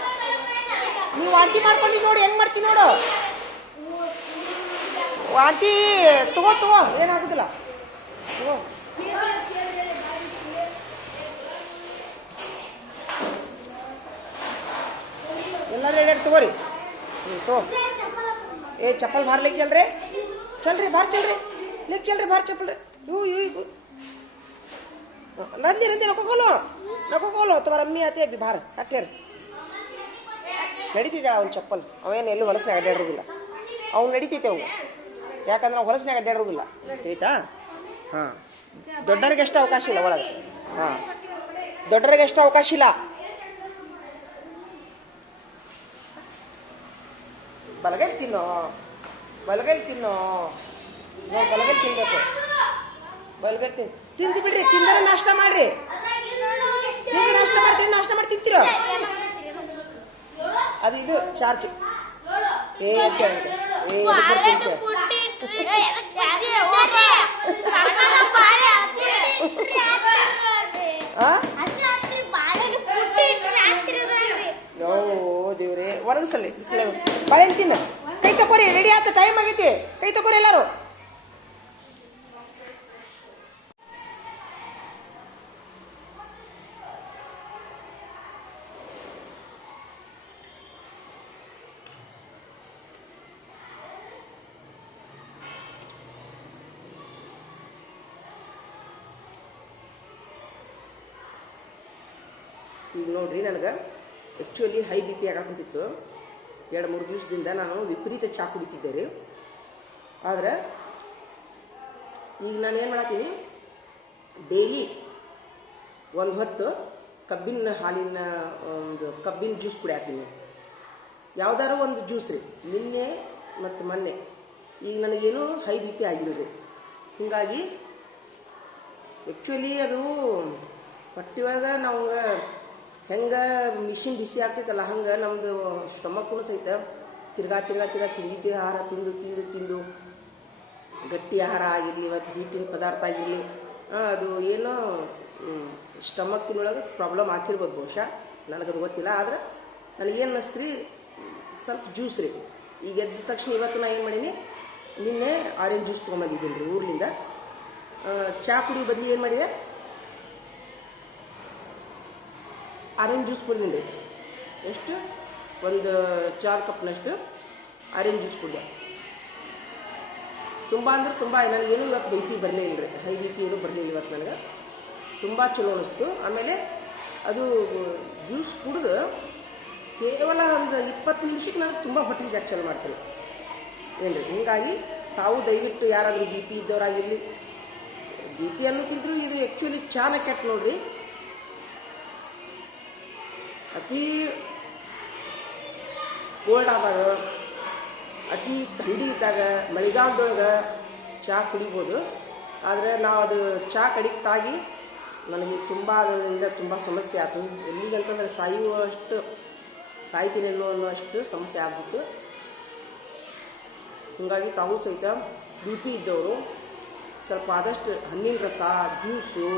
ನೀವು ವಾಂತಿ ಮಾಡ್ಕೊಂಡು ನೋಡಿ ಹೆಂಗ್ ಮಾಡ್ತೀನಿ ನೋಡು ವಾಂತಿ ತಗೋ ಏನಾಗುದಿಲ್ಲ ತಗೋ ಎಲ್ಲರೂ ಹೇಳಿ ತಗೋರಿ ತಗೋ ಚಪ್ಪಲ್ ಬಾರ್ ಲೆಕ್ ಚಲ್ರಿ ಬಾರ್ ಚಪ್ಪಲ್ ರೀ ಇವು ನಂದಿ ನಕೋಕೋಲು तुम्हारा अम्मी आते अभी बाहर हटेर ನಡೀತಿದ್ದ ಅವ್ನ ಚಪ್ಪಲ್ ಅವೇನು ಎಲ್ಲೂ ಹೊಲಸ್ನಾಗ ಅಡ್ಡಾಡೋದಿಲ್ಲ ಅವ್ನು ನಡೀತೈತೆ ಅವು ಯಾಕಂದ್ರೆ ನಾವು ಹೊಲಸ್ನಾಗ ಅಡ್ಡಾಡೋದಿಲ್ಲ ಆಯ್ತಾ ಹಾಂ ದೊಡ್ಡರಿಗೆ ಎಷ್ಟು ಅವಕಾಶ ಇಲ್ಲ ಒಳಗೆ ಹಾಂ ದೊಡ್ಡರಿಗೆ ಎಷ್ಟು ಅವಕಾಶ ಇಲ್ಲ ಬಲಗೈ ತಿನ್ನೋ ನೋಡಿ ಬಲಗೈ ತಿನ್ಬೇಕು ತಿಂದು ಬಿಡ್ರಿ ತಿಂದರೆ ನಾಷ್ಟ ಮಾಡ್ರಿ ನಾಷ್ಟ ಮಾಡಿ ತಿಂತೀರೋ ಅದು ಇದು ಚಾರ್ಜ್ ದೇವ್ರೆ ಒಣಗಿಸಲಿ ಬಾಳೆಹಣ್ಣು ತಿನ್ನ ಕೈ ತಕೋರಿ ರೆಡಿ ಆಯ್ತು ಟೈಮ್ ಆಗೈತಿ ಕೈ ತಕೋರಿ ಎಲ್ಲರೂ ಈಗ ನೋಡ್ರಿ ನನಗೆ ಆ್ಯಕ್ಚುಲಿ ಹೈ ಬಿ ಪಿ ಆಗಾಕುಂತಿತ್ತು 2-3 ದಿವಸದಿಂದ ನಾನು ವಿಪರೀತ ಚಹಾ ಕುಡಿತಿದ್ದೆ ರೀ ಆದ್ರೆ ಈಗ ನಾನು ಏನು ಮಾಡತ್ತೀನಿ ಡೈಲಿ ಒಂದು ಹೊತ್ತು ಕಬ್ಬಿನ ಹಾಲಿನ ಒಂದು ಕಬ್ಬಿನ ಜ್ಯೂಸ್ ಕುಡಿಯತ್ತೀನಿ ಯಾವ್ದಾರು ಒಂದು ಜ್ಯೂಸ್ ರೀ ನಿನ್ನೆ ಮತ್ತು ಮೊನ್ನೆ ಈಗ ನನಗೇನು ಹೈ ಬಿ ಪಿ ಆಗಿಲ್ಲ ರೀ ಹೀಗಾಗಿ ಆ್ಯಕ್ಚುಲಿ ಅದು ಹೊಟ್ಟೆ ಒಳಗೆ ನಾವು ಹೆಂಗೆ ಮಿಷಿನ್ ಬಿಸಿ ಆಗ್ತೈತಲ್ಲ ಹಂಗೆ ನಮ್ಮದು ಸ್ಟಮಕ್ಕೂ ಸಹಿತ ತಿರ್ಗಾ ತಿಂದಿದ್ದೆ ಆಹಾರ ತಿಂದು ಗಟ್ಟಿ ಆಹಾರ ಆಗಿರಲಿ ಮತ್ತು ಹೀಟಿನ ಪದಾರ್ಥ ಆಗಿರಲಿ ಅದು ಏನೋ ಸ್ಟಮಕ್ನೊಳಗೆ ಪ್ರಾಬ್ಲಮ್ ಆಗಿರ್ಬೋದು ಬಹುಶಃ ನನಗದು ಗೊತ್ತಿಲ್ಲ ಆದ್ರೆ ನನಗೇನು ಅನ್ನಿಸ್ತು ರೀ ಸ್ವಲ್ಪ ಜ್ಯೂಸ್ ರೀ ಈಗ ಎದ್ದ ತಕ್ಷಣ ಇವತ್ತು ನಾನು ಏನು ಮಾಡೀನಿ ನಿನ್ನೆ ಆರೆಂಜ್ ಜ್ಯೂಸ್ ತೊಗೊಂಬಂದಿದ್ದೀನಿ ರೀ ಊರ್ಲಿಂದ ಚಹಾ ಕುಡಿಯೋ ಬದಲಿ ಏನು ಮಾಡಿದೆ ಆರೆಂಜ್ ಜ್ಯೂಸ್ ಕುಡಿದೀನಿ ರೀ ಎಷ್ಟು ಒಂದು 4 ಕಪ್ನಷ್ಟು ಆರೆಂಜ್ ಜ್ಯೂಸ್ ಕುಡಿದೆ ತುಂಬ ಅಂದ್ರೆ ತುಂಬ ನನಗೇನು ಇವತ್ತು ಬಿ ಪಿ ಬರಲೇ ಇಲ್ಲ ರೀ ಹೈ ಬಿ ಪಿ ಏನೂ ಬರಲಿಲ್ಲ ಇವತ್ತು ನನಗೆ ತುಂಬ ಚಲೋ ಅನ್ನಿಸ್ತು ಆಮೇಲೆ ಅದು ಜ್ಯೂಸ್ ಕುಡಿದು ಕೇವಲ ಒಂದು 20 ನಿಮಿಷಕ್ಕೆ ನನಗೆ ತುಂಬ ಹೊಟ್ಟೆ ಜಾಕ್ ಚಾಲು ಮಾಡ್ತೀರಿ ಏನು ರೀ ಹೀಗಾಗಿ ತಾವು ದಯವಿಟ್ಟು ಯಾರಾದರೂ ಬಿ ಪಿ ಇದ್ದವರಾಗಿರಲಿ ಬಿ ಪಿ ಅನ್ನೋಕ್ಕಿಂತಲೂ ಇದು ಆ್ಯಕ್ಚುಲಿ ಚಾನ ಕೆಟ್ಟ ನೋಡ್ರಿ ಅತಿ ಕೋಲ್ಡ್ ಆದಾಗ ಅತಿ ಥಂಡಿ ಇದ್ದಾಗ ಮಳೆಗಾಲದೊಳಗೆ ಚಹಾ ಕುಡಿಬೋದು ಆದರೆ ನಾವು ಅದು ಚಹಾ ಅಡಿಕ್ಟ್ ಆಗಿ ನನಗೆ ತುಂಬ ಅದರಿಂದ ತುಂಬ ಸಮಸ್ಯೆ ಆಯಿತು ಎಲ್ಲಿಗಂತಂದ್ರೆ ಸಾಯುವಷ್ಟು ಸಾಯ್ತೀನಿ ಅನ್ನೋಷ್ಟು ಸಮಸ್ಯೆ ಆಗ್ತಿತ್ತು. ಹೀಗಾಗಿ ತಾವು ಸಹಿತ ಬಿ ಪಿ ಇದ್ದವರು ಸ್ವಲ್ಪ ಆದಷ್ಟು ಹಣ್ಣಿನ ರಸ, ಜ್ಯೂಸು,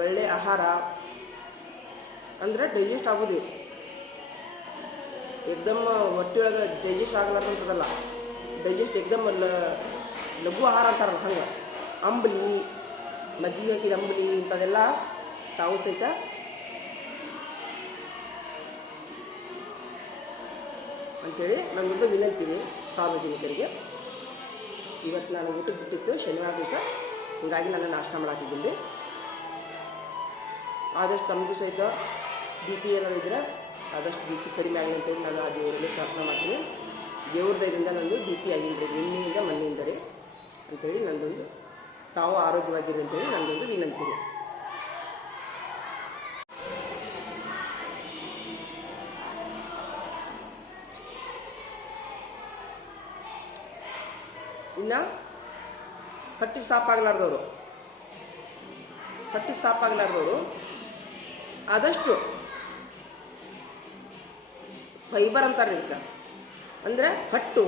ಒಳ್ಳೆ ಆಹಾರ ಅಂದ್ರೆ ಡೈಜೆಸ್ಟ್ ಆಗೋದು. ಏಕ್ದಮ್ ಹೊಟ್ಟೆಯೊಳಗೆ ಡೈಜೆಸ್ಟ್ ಆಗ್ಲಾರ್ದಂಥದ್ದಲ್ಲ, ಡೈಜೆಸ್ಟ್ ಏಕ್ದಮ್ ಲಘು ಆಹಾರ ಅಂತಾರಲ್ಲ ಹಂಗೆ. ಅಂಬಲಿ, ಮಜ್ಜಿಗೆ ಹಾಕಿದ ಅಂಬಲಿ ಇಂಥದ್ದೆಲ್ಲ ತಾವು ಸಹಿತ ಅಂಥೇಳಿ ನನ್ನೊಂದು ವಿನಂತಿನಿ ಸಾರ್ವಜನಿಕರಿಗೆ. ಇವತ್ತು ನಾನು ಊಟಕ್ಕೆ ಬಿಟ್ಟಿತ್ತು ಶನಿವಾರ ದಿವಸ, ಹೀಗಾಗಿ ನಾನು ನಾಷ್ಟ ಮಾಡತ್ತಿದ್ದೀನಿ ರೀ. ಆದಷ್ಟು ನಮಗೂ ಸಹಿತ ಬಿ ಪಿ ಏನಾರು ಇದ್ದರೆ ಆದಷ್ಟು ಬಿ ಪಿ ಕಡಿಮೆ ಆಗಲಿ ಅಂತೇಳಿ ನಾನು ಆ ದೇವರಲ್ಲಿ ಪ್ರಾರ್ಥನೆ ಮಾಡ್ತೀನಿ. ದೇವ್ರ ದಯದಿಂದ ನಂದು ಬಿ ಪಿ ಆಗಿಲ್ಲ ರೀ, ನಿನ್ನೆಯಿಂದ ಮೊನ್ನೆಯಿಂದ ರೀ ಅಂಥೇಳಿ ನಂದೊಂದು, ತಾವು ಆರೋಗ್ಯವಾಗಿರಿ ಅಂತೇಳಿ ನಂದೊಂದು ವಿನಂತಿ ರೀ. ಇನ್ನು ಹೊಟ್ಟೆ ಸಾಪಾಗಲಾರ್ದವರು ಆದಷ್ಟು ಫೈಬರ್ ಅಂತಾರೆ ಇದಕ್ಕೆ. ಅಂದರೆ ಹೊಟ್ಟು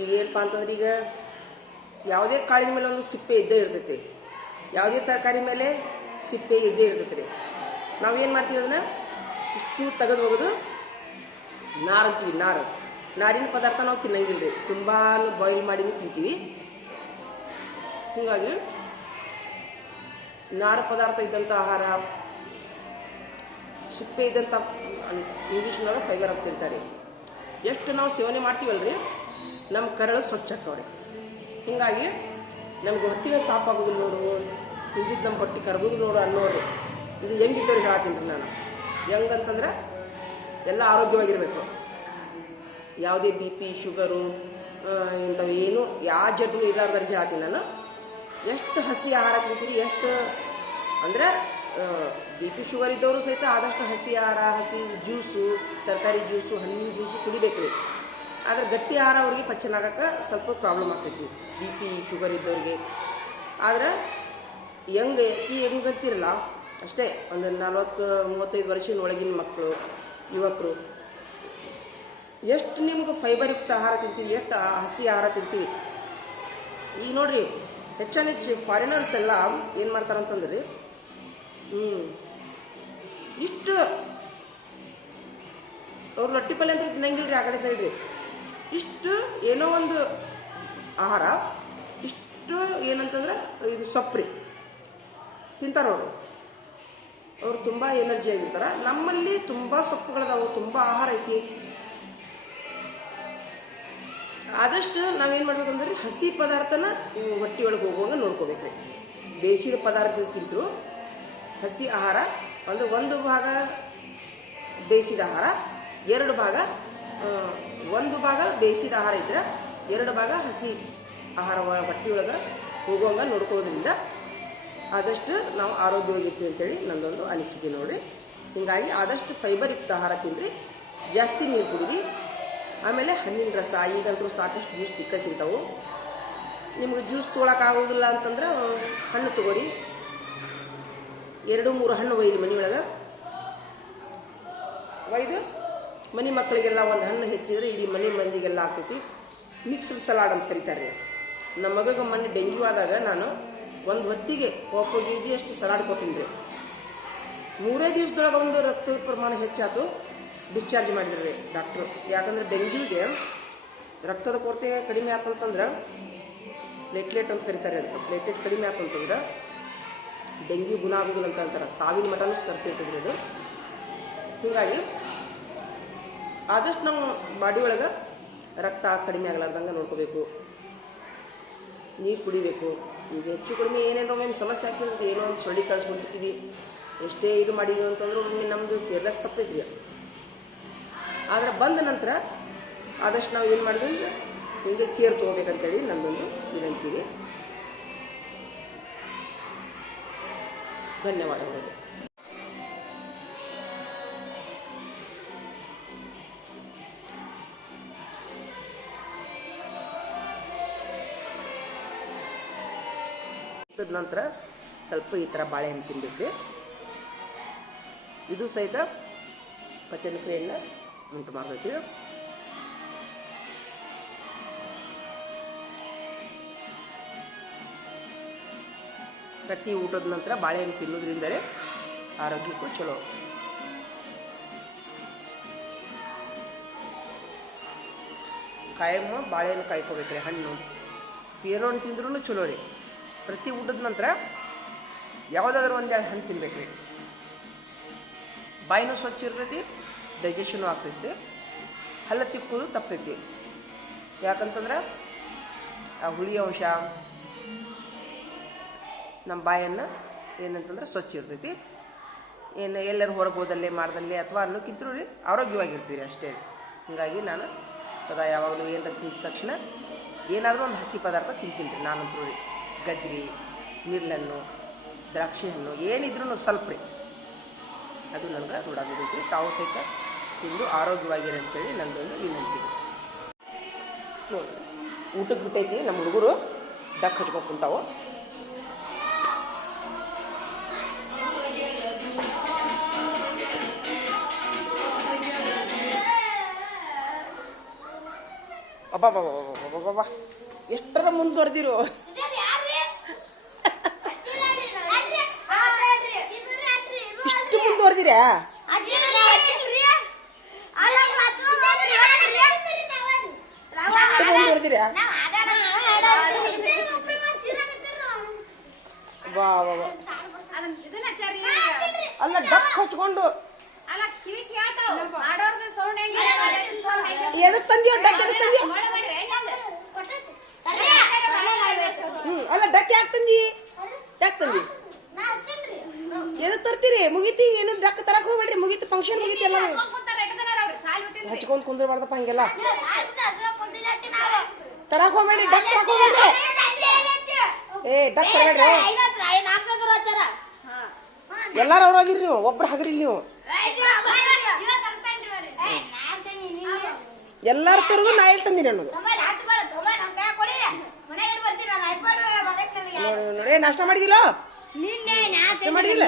ಈಗ ಏನಪ್ಪ ಅಂತಂದ್ರೆ, ಈಗ ಯಾವುದೇ ಕಾಳಿನ ಮೇಲೆ ಒಂದು ಸಿಪ್ಪೆ ಇದ್ದೇ ಇರ್ತೈತಿ, ಯಾವುದೇ ತರಕಾರಿ ಮೇಲೆ ಸಿಪ್ಪೆ ಇದ್ದೇ ಇರ್ತೈತಿ ರೀ. ನಾವೇನು ಮಾಡ್ತೀವಿ ಅದನ್ನು ಇಷ್ಟು ತೆಗೆದು ಹೋಗೋದು ನಾರು ಅಂತೀವಿ. ನಾರಿನ ಪದಾರ್ಥ ನಾವು ತಿನ್ನಂಗಿಲ್ಲ ರೀ, ತುಂಬ ಬಾಯ್ಲ್ ಮಾಡಿನೂ ತಿಂತೀವಿ. ಹೀಗಾಗಿ ನಾರು ಪದಾರ್ಥ ಇದ್ದಂಥ ಆಹಾರ, ಸಿಪ್ಪೆ ಇದ್ದಂಥ, ಇಂಗ್ಲೀಷ್ನೊಳಗೆ ಫೈಬರ್ ಅಂತ ಕರೀತಾರೆ. ಎಷ್ಟು ನಾವು ಸೇವನೆ ಮಾಡ್ತೀವಲ್ರಿ ನಮ್ಮ ಕರಳು ಸ್ವಚ್ಛ ಆಗ್ತಾವ್ರಿ. ಹೀಗಾಗಿ ನಮ್ಗೆ ಹೊಟ್ಟೆಗೆ ಸಾಪಾಗೋದಿಲ್ಲ ನೋಡು, ತಿಂದಿದ್ದು ನಮ್ಮ ಹೊಟ್ಟೆ ಕರಗೋದು ನೋಡು ಅನ್ನೋರು. ಇದು ಹೆಂಗಿದ್ದವ್ರಿಗೆ ಹೇಳ್ತೀನಿ ರೀ ನಾನು. ಹೆಂಗಂತಂದ್ರೆ ಎಲ್ಲ ಆರೋಗ್ಯವಾಗಿರಬೇಕು, ಯಾವುದೇ ಬಿ ಪಿ, ಶುಗರು ಇಂಥವು ಏನು ಯಾವ ಜಡ್ಡು ಇರಲಾರ್ದವ್ರಿಗೆ ಹೇಳ್ತೀನಿ ನಾನು. ಎಷ್ಟು ಹಸಿ ಆಹಾರ ತಿಂತೀರಿ, ಎಷ್ಟು ಅಂದರೆ ಬಿ ಪಿ ಶುಗರ್ ಇದ್ದವರು ಸಹಿತ ಆದಷ್ಟು ಹಸಿ ಆಹಾರ, ಹಸಿ ಜ್ಯೂಸು, ತರಕಾರಿ ಜ್ಯೂಸು, ಹಣ್ಣಿನ ಜ್ಯೂಸು ಕುಡಿಬೇಕು ರೀ. ಆದರೆ ಗಟ್ಟಿ ಆಹಾರ ಅವ್ರಿಗೆ ಪಚನ ಆಗೋಕ್ಕೆ ಸ್ವಲ್ಪ ಪ್ರಾಬ್ಲಮ್ ಆಗ್ತೈತಿ ಬಿ ಪಿ ಶುಗರ್ ಇದ್ದವ್ರಿಗೆ. ಆದ್ರೆ ಹೆಂಗಂತಿರಲ್ಲ ಅಷ್ಟೇ, ಒಂದು 40-35 ವರ್ಷದ ಒಳಗಿನ ಮಕ್ಕಳು, ಯುವಕರು ಎಷ್ಟು ನಿಮ್ಗೆ ಫೈಬರ್ ಯುಕ್ತ ಆಹಾರ ತಿಂತೀವಿ, ಎಷ್ಟು ಹಸಿ ಆಹಾರ ತಿಂತೀವಿ. ಈಗ ನೋಡಿರಿ, ಹೆಚ್ಚು ಫಾರಿನರ್ಸ್ ಎಲ್ಲ ಏನು ಮಾಡ್ತಾರಂತಂದ್ರೆ ಇಷ್ಟು ಅವ್ರು ರೊಟ್ಟಿ ಪಲ್ಯ ಅಂತ ತಿನ್ನಂಗಿಲ್ಲ ರೀ ಆ ಕಡೆ ಸೈಡ್ ರೀ. ಇಷ್ಟು ಏನೋ ಒಂದು ಆಹಾರ, ಇಷ್ಟು ಏನಂತಂದ್ರೆ ಇದು ಸೊಪ್ಪು ತಿಂತಾರೆ ಅವರು ತುಂಬ ಎನರ್ಜಿ ಆಗಿರ್ತಾರೆ. ನಮ್ಮಲ್ಲಿ ತುಂಬ ಸೊಪ್ಪುಗಳದಾವು, ತುಂಬ ಆಹಾರ ಐತಿ. ಆದಷ್ಟು ನಾವೇನು ಮಾಡ್ಬೇಕಂದ್ರೆ ಹಸಿ ಪದಾರ್ಥನ ಹೊಟ್ಟೆ ಒಳಗೆ ಹೋಗುವಂಗೆ ನೋಡ್ಕೋಬೇಕ್ರಿ. ಬೇಯಿಸಿದ ಪದಾರ್ಥಕ್ಕಿಂತಲೂ ಹಸಿ ಆಹಾರ ಅಂದರೆ 1 ಭಾಗ ಬೇಯಿಸಿದ ಆಹಾರ, 2 ಭಾಗ 1 ಭಾಗ ಬೇಯಿಸಿದ ಆಹಾರ ಇದ್ದರೆ 2 ಭಾಗ ಹಸಿ ಆಹಾರ ಹೊಟ್ಟೆಯೊಳಗೆ ಹೋಗುವಂಗೆ ನೋಡ್ಕೊಳ್ಳೋದ್ರಿಂದ ಆದಷ್ಟು ನಾವು ಆರೋಗ್ಯವಾಗಿರ್ತೀವಿ ಅಂತೇಳಿ ನನ್ನದೊಂದು ಅನಿಸಿಕೆ ನೋಡಿರಿ. ಹೀಗಾಗಿ ಆದಷ್ಟು ಫೈಬರ್ ಯುಕ್ತ ಆಹಾರ ತಿನ್ನಿರಿ, ಜಾಸ್ತಿ ನೀರು ಕುಡೀರಿ. ಆಮೇಲೆ ಹಣ್ಣಿನ ರಸ, ಈಗಂತೂ ಸಾಕಷ್ಟು ಜ್ಯೂಸ್ ಸಿಗ್ತಾವೆ. ನಿಮ್ಗೆ ಜ್ಯೂಸ್ ತೊಗೊಳಕ್ಕಾಗೋದಿಲ್ಲ ಅಂತಂದ್ರೆ ಹಣ್ಣು ತೊಗೋರಿ, 2-3 ಹಣ್ಣು ಒಯ್ಯಿರಿ ಮನೆಯೊಳಗೆ. ಒಯ್ದು ಮನೆ ಮಕ್ಕಳಿಗೆಲ್ಲ ಒಂದು ಹಣ್ಣು ಹೆಚ್ಚಿದ್ರೆ ಇಡೀ ಮನೆ ಮಂದಿಗೆಲ್ಲ ಆಗ್ತೈತಿ. ಮಿಕ್ಸ್ಡ್ ಸಲಾಡ್ ಅಂತ ಕರೀತಾರೆ ರೀ. ನಮ್ಮ ಮಗಗೆ ಮೊನ್ನೆ ಡೆಂಗ್ಯೂ ಆದಾಗ ನಾನು ಒಂದು ಹೊತ್ತಿಗೆ ಕೆ.ಜಿ ಅಷ್ಟು ಸಲಾಡ್ ಕೊಟ್ಟಿನಿ ರೀ. 3 ದಿವಸದೊಳಗೆ ಒಂದು ರಕ್ತದ ಪ್ರಮಾಣ ಹೆಚ್ಚಾಯ್ತು, ಡಿಸ್ಚಾರ್ಜ್ ಮಾಡಿದ್ರು ರೀ ಡಾಕ್ಟ್ರು. ಯಾಕಂದ್ರೆ ಡೆಂಗ್ಯೂಗೆ ರಕ್ತದ ಕೊರತೆ ಕಡಿಮೆ ಆತಂತಂದ್ರೆ, ಪ್ಲೇಟ್ಲೆಟ್ ಅಂತ ಕರೀತಾರೆ ಅದಕ್ಕೆ, ಪ್ಲೇಟ್ಲೆಟ್ ಕಡಿಮೆ ಆತಂತಂದ್ರೆ ಡೆಂಗ್ಯೂ ಗುಣ ಆಗೋದಿಲ್ಲ ಅಂತ ಅಂತಾರೆ. ಸಾವಿನ ಮಟನೂ ಸರ್ತಿರ್ತದ್ರಿ ಅದು. ಹೀಗಾಗಿ ಆದಷ್ಟು ನಾವು ಬಾಡಿ ಒಳಗೆ ರಕ್ತ ಕಡಿಮೆ ಆಗಲಾರ್ದಂಗೆ ನೋಡ್ಕೋಬೇಕು, ನೀರು ಕುಡಿಬೇಕು. ಈಗ ಹೆಚ್ಚು ಕಡಿಮೆ ಏನೇನೋ ಒಮ್ಮೆ ಸಮಸ್ಯೆ ಆಗ್ತಿರ್ತದೆ, ಏನೋ ಒಂದು ಸೊಳ್ಳಿ ಕಳಿಸ್ಕೊಂಡಿರ್ತೀವಿ, ಎಷ್ಟೇ ಇದು ಮಾಡಿದ್ವಿ ಅಂತಂದ್ರೆ ಒಮ್ಮೆ ನಮ್ಮದು ಕೇರ್ಲೆಸ್ ತಪ್ಪೈತ್ರಿ. ಆದರೆ ಬಂದ ನಂತರ ಆದಷ್ಟು ನಾವು ಏನು ಮಾಡಿದ್ವಿ ಅಂದರೆ ಹಿಂಗೆ ಕೇರ್ ತೊಗೋಬೇಕಂತೇಳಿ ನನ್ನದೊಂದು ವಿನಂತಿ. ಧನ್ಯವಾದಗಳು. ನಂತರ ಸ್ವಲ್ಪ ಈ ಥರ ಬಾಳೆಹಣ್ಣು ತಿನ್ಬೇಕು. ಇದು ಸಹಿತ ಪಚನ ಕ್ರಿಯೆಯನ್ನು ಉಂಟು ಮಾಡ್ತೈತಿ. ಪ್ರತಿ ಊಟದ ನಂತರ ಬಾಳೆಹಣ್ಣು ತಿನ್ನೋದ್ರಿಂದಲೇ ಆರೋಗ್ಯಕ್ಕೂ ಚಲೋ. ಕಾಯಮ್ಮ ಬಾಳೆಹಣ್ಣು ಕಾಯ್ಕೋಬೇಕ್ರಿ. ಹಣ್ಣು ಪೇರು ಹಣ್ಣು ತಿಂದ್ರೂ ಚಲೋ ರೀ. ಪ್ರತಿ ಊಟದ ನಂತರ ಯಾವುದಾದ್ರೂ ಒಂದೆರಡು ಹಣ್ಣು ತಿನ್ಬೇಕ್ರಿ. ಬಾಯಿನೂ ಸ್ವಚ್ಛ ಇರ್ತೈತಿ, ಡೈಜೆಷನು ಆಗ್ತೈತಿ, ಹಲ್ಲ ತಿಕ್ಕೋದು ತಪ್ತೈತಿ. ಯಾಕಂತಂದ್ರೆ ಆ ಹುಳಿ ಅಂಶ ನಮ್ಮ ಬಾಯನ್ನು ಏನಂತಂದ್ರೆ ಸ್ವಚ್ಛ ಇರ್ತೈತಿ. ಏನು ಎಲ್ಲರೂ ಹೊರಗೆ ಹೋದಲ್ಲೇ ಮಾಡ್ದಲ್ಲೇ ಅಥವಾ ಅನ್ನೋಕ್ಕಿಂತರೂ ರೀ ಆರೋಗ್ಯವಾಗಿರ್ತೀರಿ ಅಷ್ಟೇ. ಹೀಗಾಗಿ ನಾನು ಸದಾ ಯಾವಾಗಲೂ ಏನಾರ ತಿಂದ ತಕ್ಷಣ ಏನಾದರೂ ಒಂದು ಹಸಿ ಪದಾರ್ಥ ತಿಂತೀನಿ ರೀ. ನಾನಂತೂ ರೀ ಗಜ್ರಿ, ನೀರ್ಲಣ್ಣು, ದ್ರಾಕ್ಷಿ ಹಣ್ಣು ಏನಿದ್ರೂ ಸ್ವಲ್ಪ ರೀ ಅದು ನನಗೆ ರೂಢಾಗಿರ್ತೈತಿ. ತಾವು ಸಹಿತ ತಿಂದು ಆರೋಗ್ಯವಾಗಿರಿ ಅಂತೇಳಿ ನಂದೊಂದು ವಿನಂತಿ. ನೋಡಿ ಊಟಕ್ಕೆ ಬಿಟ್ಟೈತಿ ನಮ್ಮ ಹುಡುಗರು ಡಕ್ ಹಚ್ಕೊಂಡು ಕುಂತಾವು. ಅಬ್ಬಾ ಎಷ್ಟರ ಮುಂದುವರೆದಿರು. ಇಷ್ಟು ಮುಂದುವರೆದಿರಾ? ಮುಂದುವರೆದಿರಾ? ಅಲ್ಲ ಡಕ್ ಹಚ್ಕೊಂಡು ಎದಕ್ ತಂದಿಯೋ ಡಕ್? ಎದಕ್ ತಂದಿ? ಅಲ್ಲ ಡಕ್ ಯಾಕೆ ತಂದಿ? ಯಾಕೆ ತಂದಿ? ಎದಕ್ ತರ್ತೀರಿ? ಮುಗೀತಿ. ಏನು ಡಕ್ ತರಕ್ ಹೋಗ್ಬೇಡ್ರಿ. ಮುಗೀತು, ಫಂಕ್ಷನ್ ಮುಗೀತಿ. ಎಲ್ಲ ಹಚ್ಕೊಂಡ್ ಕುಂದ್ರಬಾರ್ದಪ್ಪ ಹಂಗೆಲ್ಲ. ತರಕ್ ಹೋಗ್ಬೇಡ್ರಿ, ಡಕ್ ತರಕ್ ಹೋಗ್ಬೇಡ್ರಿ. ಡಕ್ ತರಬೇಡ್ರಿ. ಎಲ್ಲಾರು ಅವ್ರಾಗಿರಿ ನೀವು, ಒಬ್ರು ಹಗರಿ ನೀವು. ಎಲ್ಲಾರು ತರೋದು ನಾ ಎಲ್ಲಿ ತಂದಿನಿ ಅನ್ನೋದು. ನೋಡಿ ನೋಡಿ, ನಾಷ್ಟ ಮಾಡಿದಿಲ್ಲ? ಮಾಡಿದಿಲ್ಲ?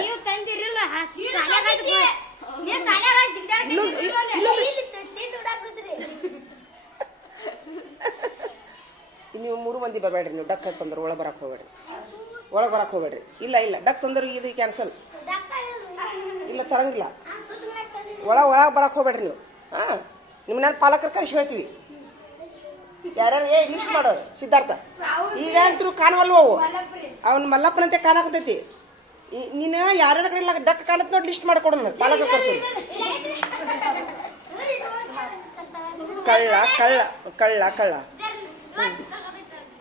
ನೀವು 3 ಮಂದಿ ಬರಬೇಡ್ರಿ. ನೀವು ಡಕ್ ತಂದ್ರೆ ಒಳಗೆ ಬರಕ್ ಹೋಗ್ಬೇಡ್ರಿ. ಒಳಗೆ ಬರಕ್ ಹೋಗ್ಬೇಡ್ರಿ. ಇಲ್ಲ ಇಲ್ಲ, ಡಕ್ ತಂದ್ರೆ ಇದು ಕ್ಯಾನ್ಸಲ್. ಇಲ್ಲ ತರಂಗಿಲ್ಲ. ಒಳಗೆ ಬರಕ್ ಹೋಗ್ಬೇಡ್ರಿ ನೀವು. ಹಾಂ, ನಿಮ್ಮ ನಾನು ಪಾಲಕರ ಕರೆಸಿ ಹೇಳ್ತೀವಿ. ಯಾರ್ಯಾರು ಲಿಸ್ಟ್ ಮಾಡೋರು. ಸಿದ್ಧಾರ್ಥ ಈಗ ಅಂತೂ ಕಾಣವಲ್ವ ಅವು. ಅವ್ನು ಮಲ್ಲಪ್ಪನಂತೆ ಕಾಣಾಕತೈತಿ. ನೀನು ಯಾರ್ಯಾರ ಕಡೆ ಡಕ್ ಕಾಣತ್ ನೋಡಿ ಲಿಸ್ಟ್ ಮಾಡ್ಕೊಡೋಣ. ಪಾಲಕರ ಕರ್ಸೋದು. ಕಳ್ಳ ಕಳ್ಳ ಕಳ್ಳ ಕಳ್ಳ.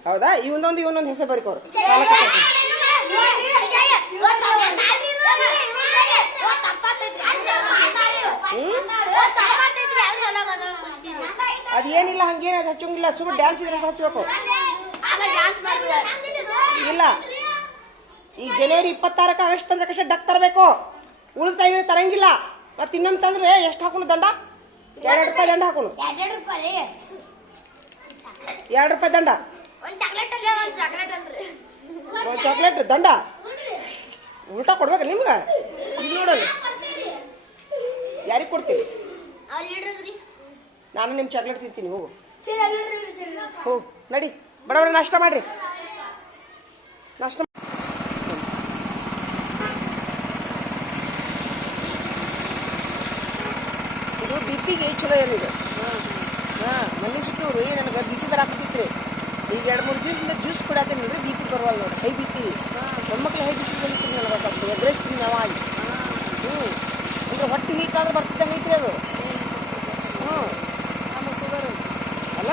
ಹೌದಾ? ಇವನೊಂದು ಹೆಸರು ಬರೀಕೋರು. ಪಾಲಕರ ಅದೇನಿಲ್ಲ, ಹಂಗೇನ ಹಚ್ಚಂಗಿಲ್ಲ. ಸುಮ್ಮನೆ ಡ್ಯಾನ್ಸ್ ಇದ್ರೆ ಹಚ್ಬೇಕು. ಇಲ್ಲ, ಈಗ ಜನವರಿ 26 ಆಗಸ್ಟ್ 15 ಡಕ್ ತರಬೇಕು. ಉಳಿದ ಟೈಮಿಗೆ ತರಂಗಿಲ್ಲ. ಮತ್ತೆ ಇನ್ನೊಮ್ಮೆ ತಂದ್ರೆ ಎಷ್ಟು ಹಾಕೋಣ ದಂಡ? 2 ರೂಪಾಯಿ ದಂಡ ಹಾಕೋಣ. 2 ರೂಪಾಯಿ ದಂಡ. ಒಂದು ಚಾಕ್ಲೇಟ್ ದಂಡ. ಉಲ್ಟಾ ಕೊಡ್ಬೇಕು ನಿಮ್ಗೆ. ಇಲ್ಲಿ ನೋಡೋಣ ಯಾರಿಗೆ ಕೊಡ್ತೀವಿ. ನಾನು ನಿಮ್ಮ ಚಾಕ್ಲೇಟ್ ತಿಂತೀನಿ. ಹೋಗು ಹೋಗು, ನಡಿ ಬಡವರ ನಾಷ್ಟ ಮಾಡ್ರಿ. ನಾಷ್ಟ ಇದು ಬಿಪಿಗೆ ಚಲೋ ಏನಿದೆ. ಹಾಂ, ಮೊನ್ನೆ ಸಿಟ್ಟೂರು ನನಗೆ ಬಿ ಪಿ ಬರಾಕತ್ತಿತ್ರಿ. ಈಗ 2-3 ದಿವಸದಿಂದ ಜ್ಯೂಸ್ ಕೊಡಾತೀನಿ ನೋಡ್ರಿ, ಬಿ ಪಿ ಬರುವಲ್ಲ ನೋಡಿ. ಹೈ ಬಿ ಪಿ ಹೆಣ್ಮಕ್ಳು ಹೈ ಬಿ ಪಿ ಬಂದಿತ್ತು ನನಗೆ. ಸ್ವಲ್ಪ ಎಗ್ರೆಸ್ತೀನಿ ನಾವಾಗಿ. ಅಂದ್ರೆ ಹೊಟ್ಟೆ ಹೀಟ್ ಆದ್ರೆ ಬರ್ತಿದ್ದಂಗೆ ಐತ್ರಿ ಅದು. ಶುಗರ್ ಅಲ್ಲ,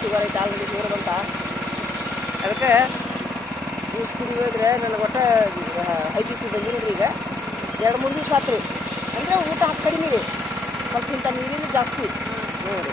ಶುಗರ್ ಐತೆ ಆಲ್ರೆಡಿ. ಶುಗರ್ ಬಂತ. ಅದಕ್ಕೆ ಜ್ಯೂಸ್ ಕುಡಿಯೋದ್ರೆ ನನಗೆ ಒಟ್ಟು ಹೈ ಬಿ ಪಿ ಬಂದಿಲ್ಲ ಈಗ. 2-3 ದಿವಸ ಆತ್ರಿ. ಅಂದರೆ ಊಟ ಕಡಿಮೆ ರೀ, ಸ್ವಲ್ಪ ಇಂಥ ನೀರಿನ ಜಾಸ್ತಿ. ನೋಡಿ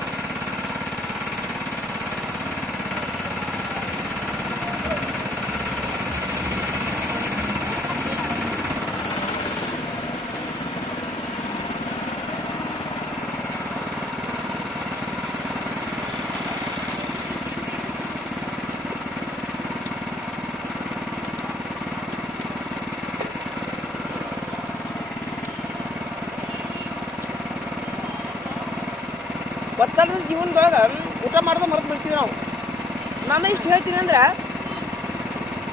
ಒತ್ತಡದ ಜೀವನದೊಳಗೆ ಊಟ ಮಾಡೋದು ಮರೆತು ಬಿಡ್ತೀವಿ ನಾವು. ನಾನು ಇಷ್ಟು ಹೇಳ್ತೀನಿ ಅಂದ್ರೆ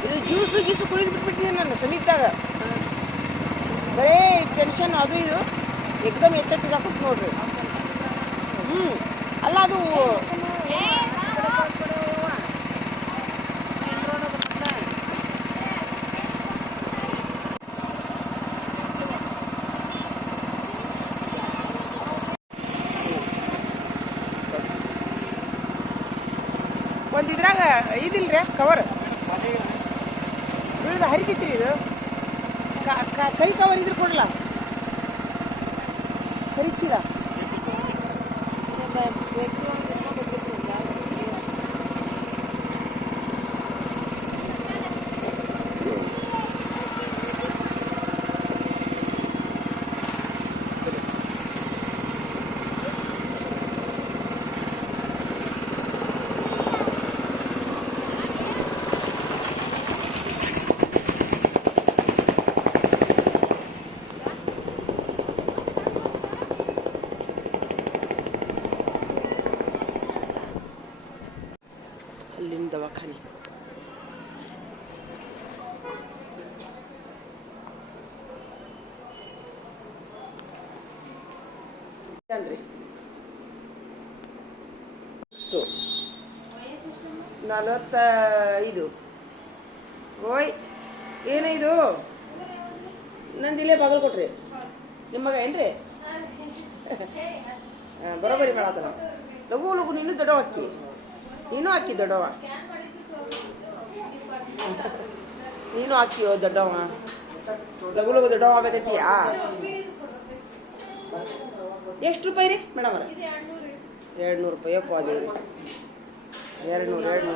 ಇದು ಜ್ಯೂಸು ಗೀಸು ಕುಡಿದು ಬಿಟ್ಬಿಟ್ಟಿದ್ದೀನಿ ನಾನು ಸಮೀಪದಾಗ. ಬರೇ ಟೆನ್ಷನ್ ಅದು ಇದು ಏಕದಮ್ ಎತ್ತೆತ್ತಿಗೆ ಹಾಕೋದು ನೋಡ್ರಿ. ಅಲ್ಲ ಅದು ಒಂದು ಇದ್ರಾಗ ಇದಿಲ್ರಿ ಕವರ್ ಬೀಳ್ದ ಹರಿತೈತ್ರಿ ಇದು. ಕೈ ಕವರ್ ಇದ್ರೆ ಕೊಡಲ್ಲ ಹರಿಚಿದ. ಅಲ್ಲಿನ ದವಾಖಾನೆ ಏನ್ರಿ 45. ಓಯ್ ಏನಿದು ನಂದಿಲ್ಲೇ ಬಾಗಲ್ ಕೊಟ್ರಿ ನಿಮ್ಮ ಮಗ ಏನ್ರಿ? ಬರೋಬರಿ ಮಾಡತ್ತ ನಾವು. ಲಘು ಲಘು ನೀನು ದೊಡ್ಡವ ಅಕ್ಕಿ, ನೀನು ಅಕ್ಕಿ ದೊಡ್ಡವ, ನೀನು ಹಾಕಿಯೋ ದೊಡ್ಡವ. ಲಘು ಲಘು ದೊಡ್ಡವ ಆಗತೈತಿಯಾ? ಎಷ್ಟು ರೂಪಾಯಿ ರೀ ಮೇಡಮ್ ಅವ್ರ? 200 ರೂಪಾಯಿ. ಅಪ್ಪ ಅದೇವ್ರಿ 200.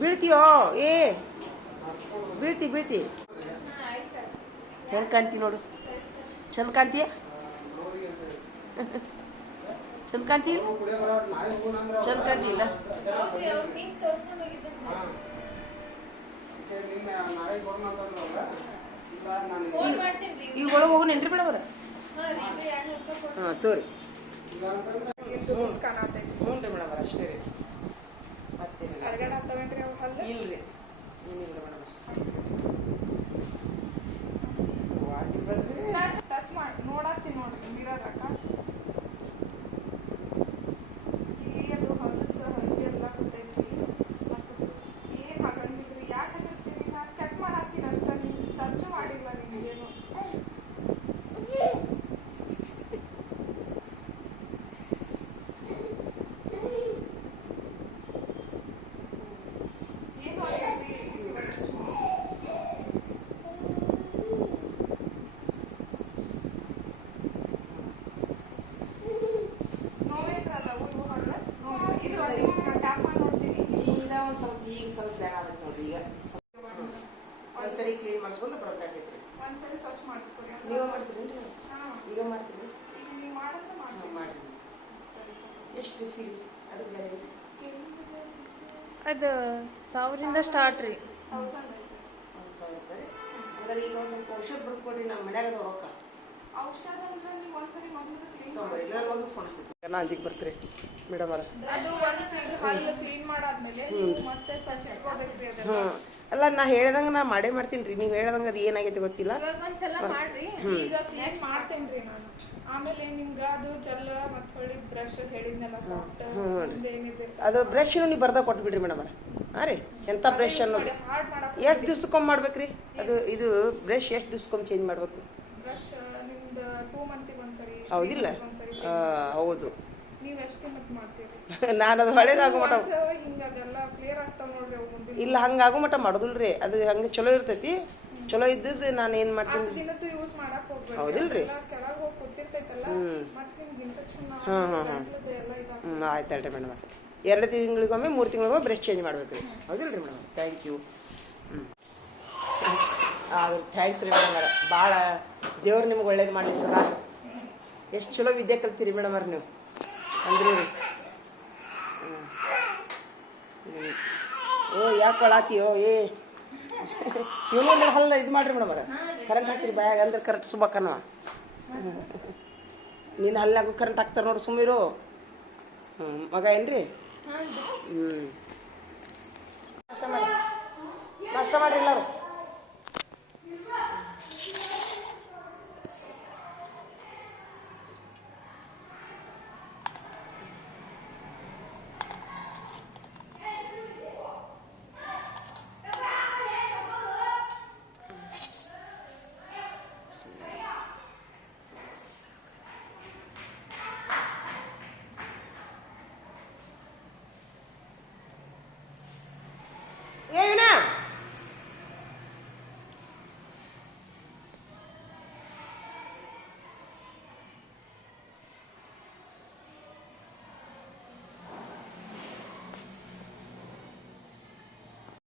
ಬೀಳ್ತೀಯೋ? ಏ ಬೀಳ್ತಿ ಹೆಂಗೆ ಕಾಣ್ತಿ ನೋಡು. ಚಂದ ಕಾಣ್ತೀಯ? ಚಂದ ಕಾಣ್ತಿ? ಚಂದ ಕಾಣ್ತಿಲ್ಲ? ಈಗ ಒಳಗೆ ಹೋಗೋನೇನ್ರಿ ಮೇಡಮ್ ಅವ್ರ? ಹಾಂ ತೋರಿ. ಹ್ಞೂ ರೀ ಮೇಡಮ್ ಅವ್ರ, ಅಷ್ಟೇ ರೀ, ಮತ್ತೇನಿಲ್ಲ. ಇಲ್ರಿ ಏನಿಲ್ಲ ಮೇಡಮ್. ಟಚ್ ಮಾಡಿ ನೋಡತ್ತೀನಿ ನೋಡ್ರಿ ಮಿರರ್ ಈಗ ಅದು ಹೊಲಸು ಹಳದಿ ಎಲ್ಲ ಗೊತ್ತೈತಿ. ಮತ್ತು ಏನು ಆಗಂಗಿಲ್ರಿ. ಯಾಕೆ ಆಗಿರ್ತೀರಿ? ನಾನು ಚೆಕ್ ಮಾಡತ್ತೀನಿ ಅಷ್ಟೇ, ನೀವು ಟಚ್ ಮಾಡಿಲ್ಲ ನಿಮಗೇನು. ಏನು ಆಗೈತಿ? ಈಗ ಸ್ವಲ್ಪ ಬೇಡ ಆಗತ್ತೆ ನೋಡ್ರಿ. ಈಗ ಒಂದ್ಸರಿ ಕ್ಲೀನ್ ಮಾಡಿಸ್ಕೊಂಡು ಬರೋದಾಗೈತ್ರಿ. ಒಂದ್ಸರಿ ಸ್ವಚ್ಛ ಮಾಡಿಸ್ಕೊಡಿ. ನೀವು ಮಾಡ್ತೀರೇನ್ರಿ? ಈಗ ಮಾಡ್ತೀರಿ? ಈಗ ನೀವು ಮಾಡಿದ್ರೆ ಮಾಡಿರಿ. ಎಷ್ಟು ಇರ್ತೀರಿ ಅದಕ್ಕೆ ಬೇರೆ? ಅದು 1000ರಿಂದ ಸ್ಟಾರ್ಟ್ ರೀ. 1,000 ರೂಪಾಯಿ. ಹಂಗಾರೆ ಈಗ ಒಂದು ಸ್ವಲ್ಪ ಔಷಧ ಬರ್ಕೊಡ್ರಿ. ನಮ್ಮ ಮನ್ಯಾಗ ಅದಾವ ರೊಕ್ಕ. ಔಷಧ ಅಂದ್ರೆ ನೀವು ಒಂದ್ಸರಿ ಮೊದಲು ಕ್ಲೀನ್ ತೊಗೊಂಬರಿ. ಇಲ್ಲ ಒಂದು ಫೋನ್ ಹಚ್ಚಿರ್ತೀನಿ. ನಾ ಅಂಜಿಗೆ ಬರ್ತೀರಿ ಮೇಡಮ್ ಅವ್ರ. ಅದು ಒಂದ್ಸರಿ ಹಲ್ಲು ಕ್ಲೀನ್ ಮಾಡಾದ್ಮೇಲೆ ನೀವು ಮತ್ತೆ ಸ್ವಚ್ಛ ಇಟ್ಕೋಬೇಕ್ರಿ ಅದೆಲ್ಲ. ಅಲ್ಲ ನಾ ಹೇಳ್ದಂಗೆ ನಾ ಮಾಡೇ ಮಾಡ್ತೀನಿ ರೀ. ನೀವು ಹೇಳ್ದಂಗೆ ಅದು ಏನಾಗೈತೆ ಗೊತ್ತಿಲ್ಲ. ಒಂದ್ಸಲ ಮಾಡ್ರಿ. ಈಗ ಕ್ಲೀನ್ ಮಾಡ್ತೇನ್ರಿ ನಾನು. ಆಮೇಲೆ ನಿಮ್ಗೆ ಅದು ಜೆಲ್ ಮತ್ತೆ ಹೊಳ್ಳಿ ಬ್ರಷ್ ಹೇಳಿದ್ನಲ್ಲ ಸಾಫ್ಟ್ ಏನಿದೆ ಅದು ಬ್ರಷ್ ನೀವು ಬರ್ದಾಗ ಕೊಟ್ಬಿಡ್ರಿ ಮೇಡಮ್ ಅವ್ರ. ಹಾಂ ರೀ, ಎಂಥ ಬ್ರಷ್ ಅನ್ನೋದು ಹಾರ್ಡ್ ಮಾಡಕ್ ಎಷ್ಟು ದಿವ್ಸಕ್ಕೊಮ್ಮೆ ಮಾಡ್ಬೇಕ್ರಿ? ಅದು ಇದು ಬ್ರಷ್ ಎಷ್ಟು ದಿವ್ಸಕ್ಕೊಮ್ಮೆ ಚೇಂಜ್ ಮಾಡ್ಬೇಕು? ಬ್ರಷ್ ನಿಮ್ದು 2 ಮಂತಿಗೆ ಒಂದ್ಸರಿ. ಹೌದಿಲ್ಲ? ಹೌದು. ನೀವು ಎಷ್ಟು ಮತ್ತೆ ಮಾಡ್ತೀರಿ? ನಾನು ಅದು ಹಳೇದಾಗೋ ಮಟ ಹಿಂಗ ಅದೆಲ್ಲ ಕ್ಲಿಯರ್ ಆಗ್ತಾವ ನೋಡ್ರಿ ಅವು ಮುಂದಿನ. ಇಲ್ಲ, ಹಂಗಾಗೋ ಮಟ ಮಾಡೋದಿಲ್ರಿ. ಅದು ಹಂಗೆ ಚಲೋ ಇರ್ತೈತಿ. ಚಲೋ ಇದ್ದದ್ದು ನಾನು ಏನು ಮಾಡ್ತೀನಿ? ಅಷ್ಟು ದಿನದ್ದು ಯೂಸ್ ಮಾಡಕ್ ಹೋಗ್ಬೇಡಿ. ಹೌದಿಲ್ರಿ? ಕೆಳಗೆ ಹೋಗಿ ಕೂತಿರ್ತೈತಲ್ಲ, ಮತ್ತೆ ನಿಮ್ಗೆ ಇನ್ಫೆಕ್ಷನ್ ಎಲ್ಲ ಇದಾಗ್ತದೆ. ಆಯ್ತು ಹೇಳ್ರಿ ಮೇಡಮ್. 2 ತಿಂಗಳಿಗೊಮ್ಮೆ 3 ತಿಂಗಳಿಗೊಮ್ಮೆ ಬ್ರಷ್ ಚೇಂಜ್ ಮಾಡ್ಬೇಕು ರೀ. ಹೌದಿಲ್ರಿ ಮೇಡಮ್? Thank you. ಆದ್ರೆ ಥ್ಯಾಂಕ್ಸ್ ರೀ ಮೇಡಮ್ ಅವ್ರ. ಭಾಳ ದೇವ್ರು ನಿಮ್ಗೆ ಒಳ್ಳೇದು ಮಾಡಲಿ ಸದಾ. ಎಷ್ಟು ಚಲೋ ವಿದ್ಯೆ ಕಲ್ತೀರಿ ಮೇಡಮ್ ಅವ್ರ ನೀವು ಅಂದ್ರೂ ರೀ. ಓ ಯಾಕೆ ಕೊಳಾತೀಯೋ? ಇವನು ಹಲ್ಲ ಇದು ಮಾಡ್ರಿ ಮೇಡಮ್ ಅವ್ರ. ಕರೆಂಟ್ ಹಾಕ್ತಿರಿ ಬಾಯಾಗ ಅಂದ್ರೆ ಕರೆಕ್ಟ್ ಸುಬ್ಬಕ್ಕನವ ನಿನ್ನ ಹಲ್ಲಾಗೂ ಕರೆಂಟ್ ಹಾಕ್ತಾರೆ ನೋಡಿ ಸುಮ್ಮಿರು ಮಗ ಏನ್ರಿ ನಾಷ್ಟ ಮಾಡ್ರಿ ಎಲ್ಲರೂ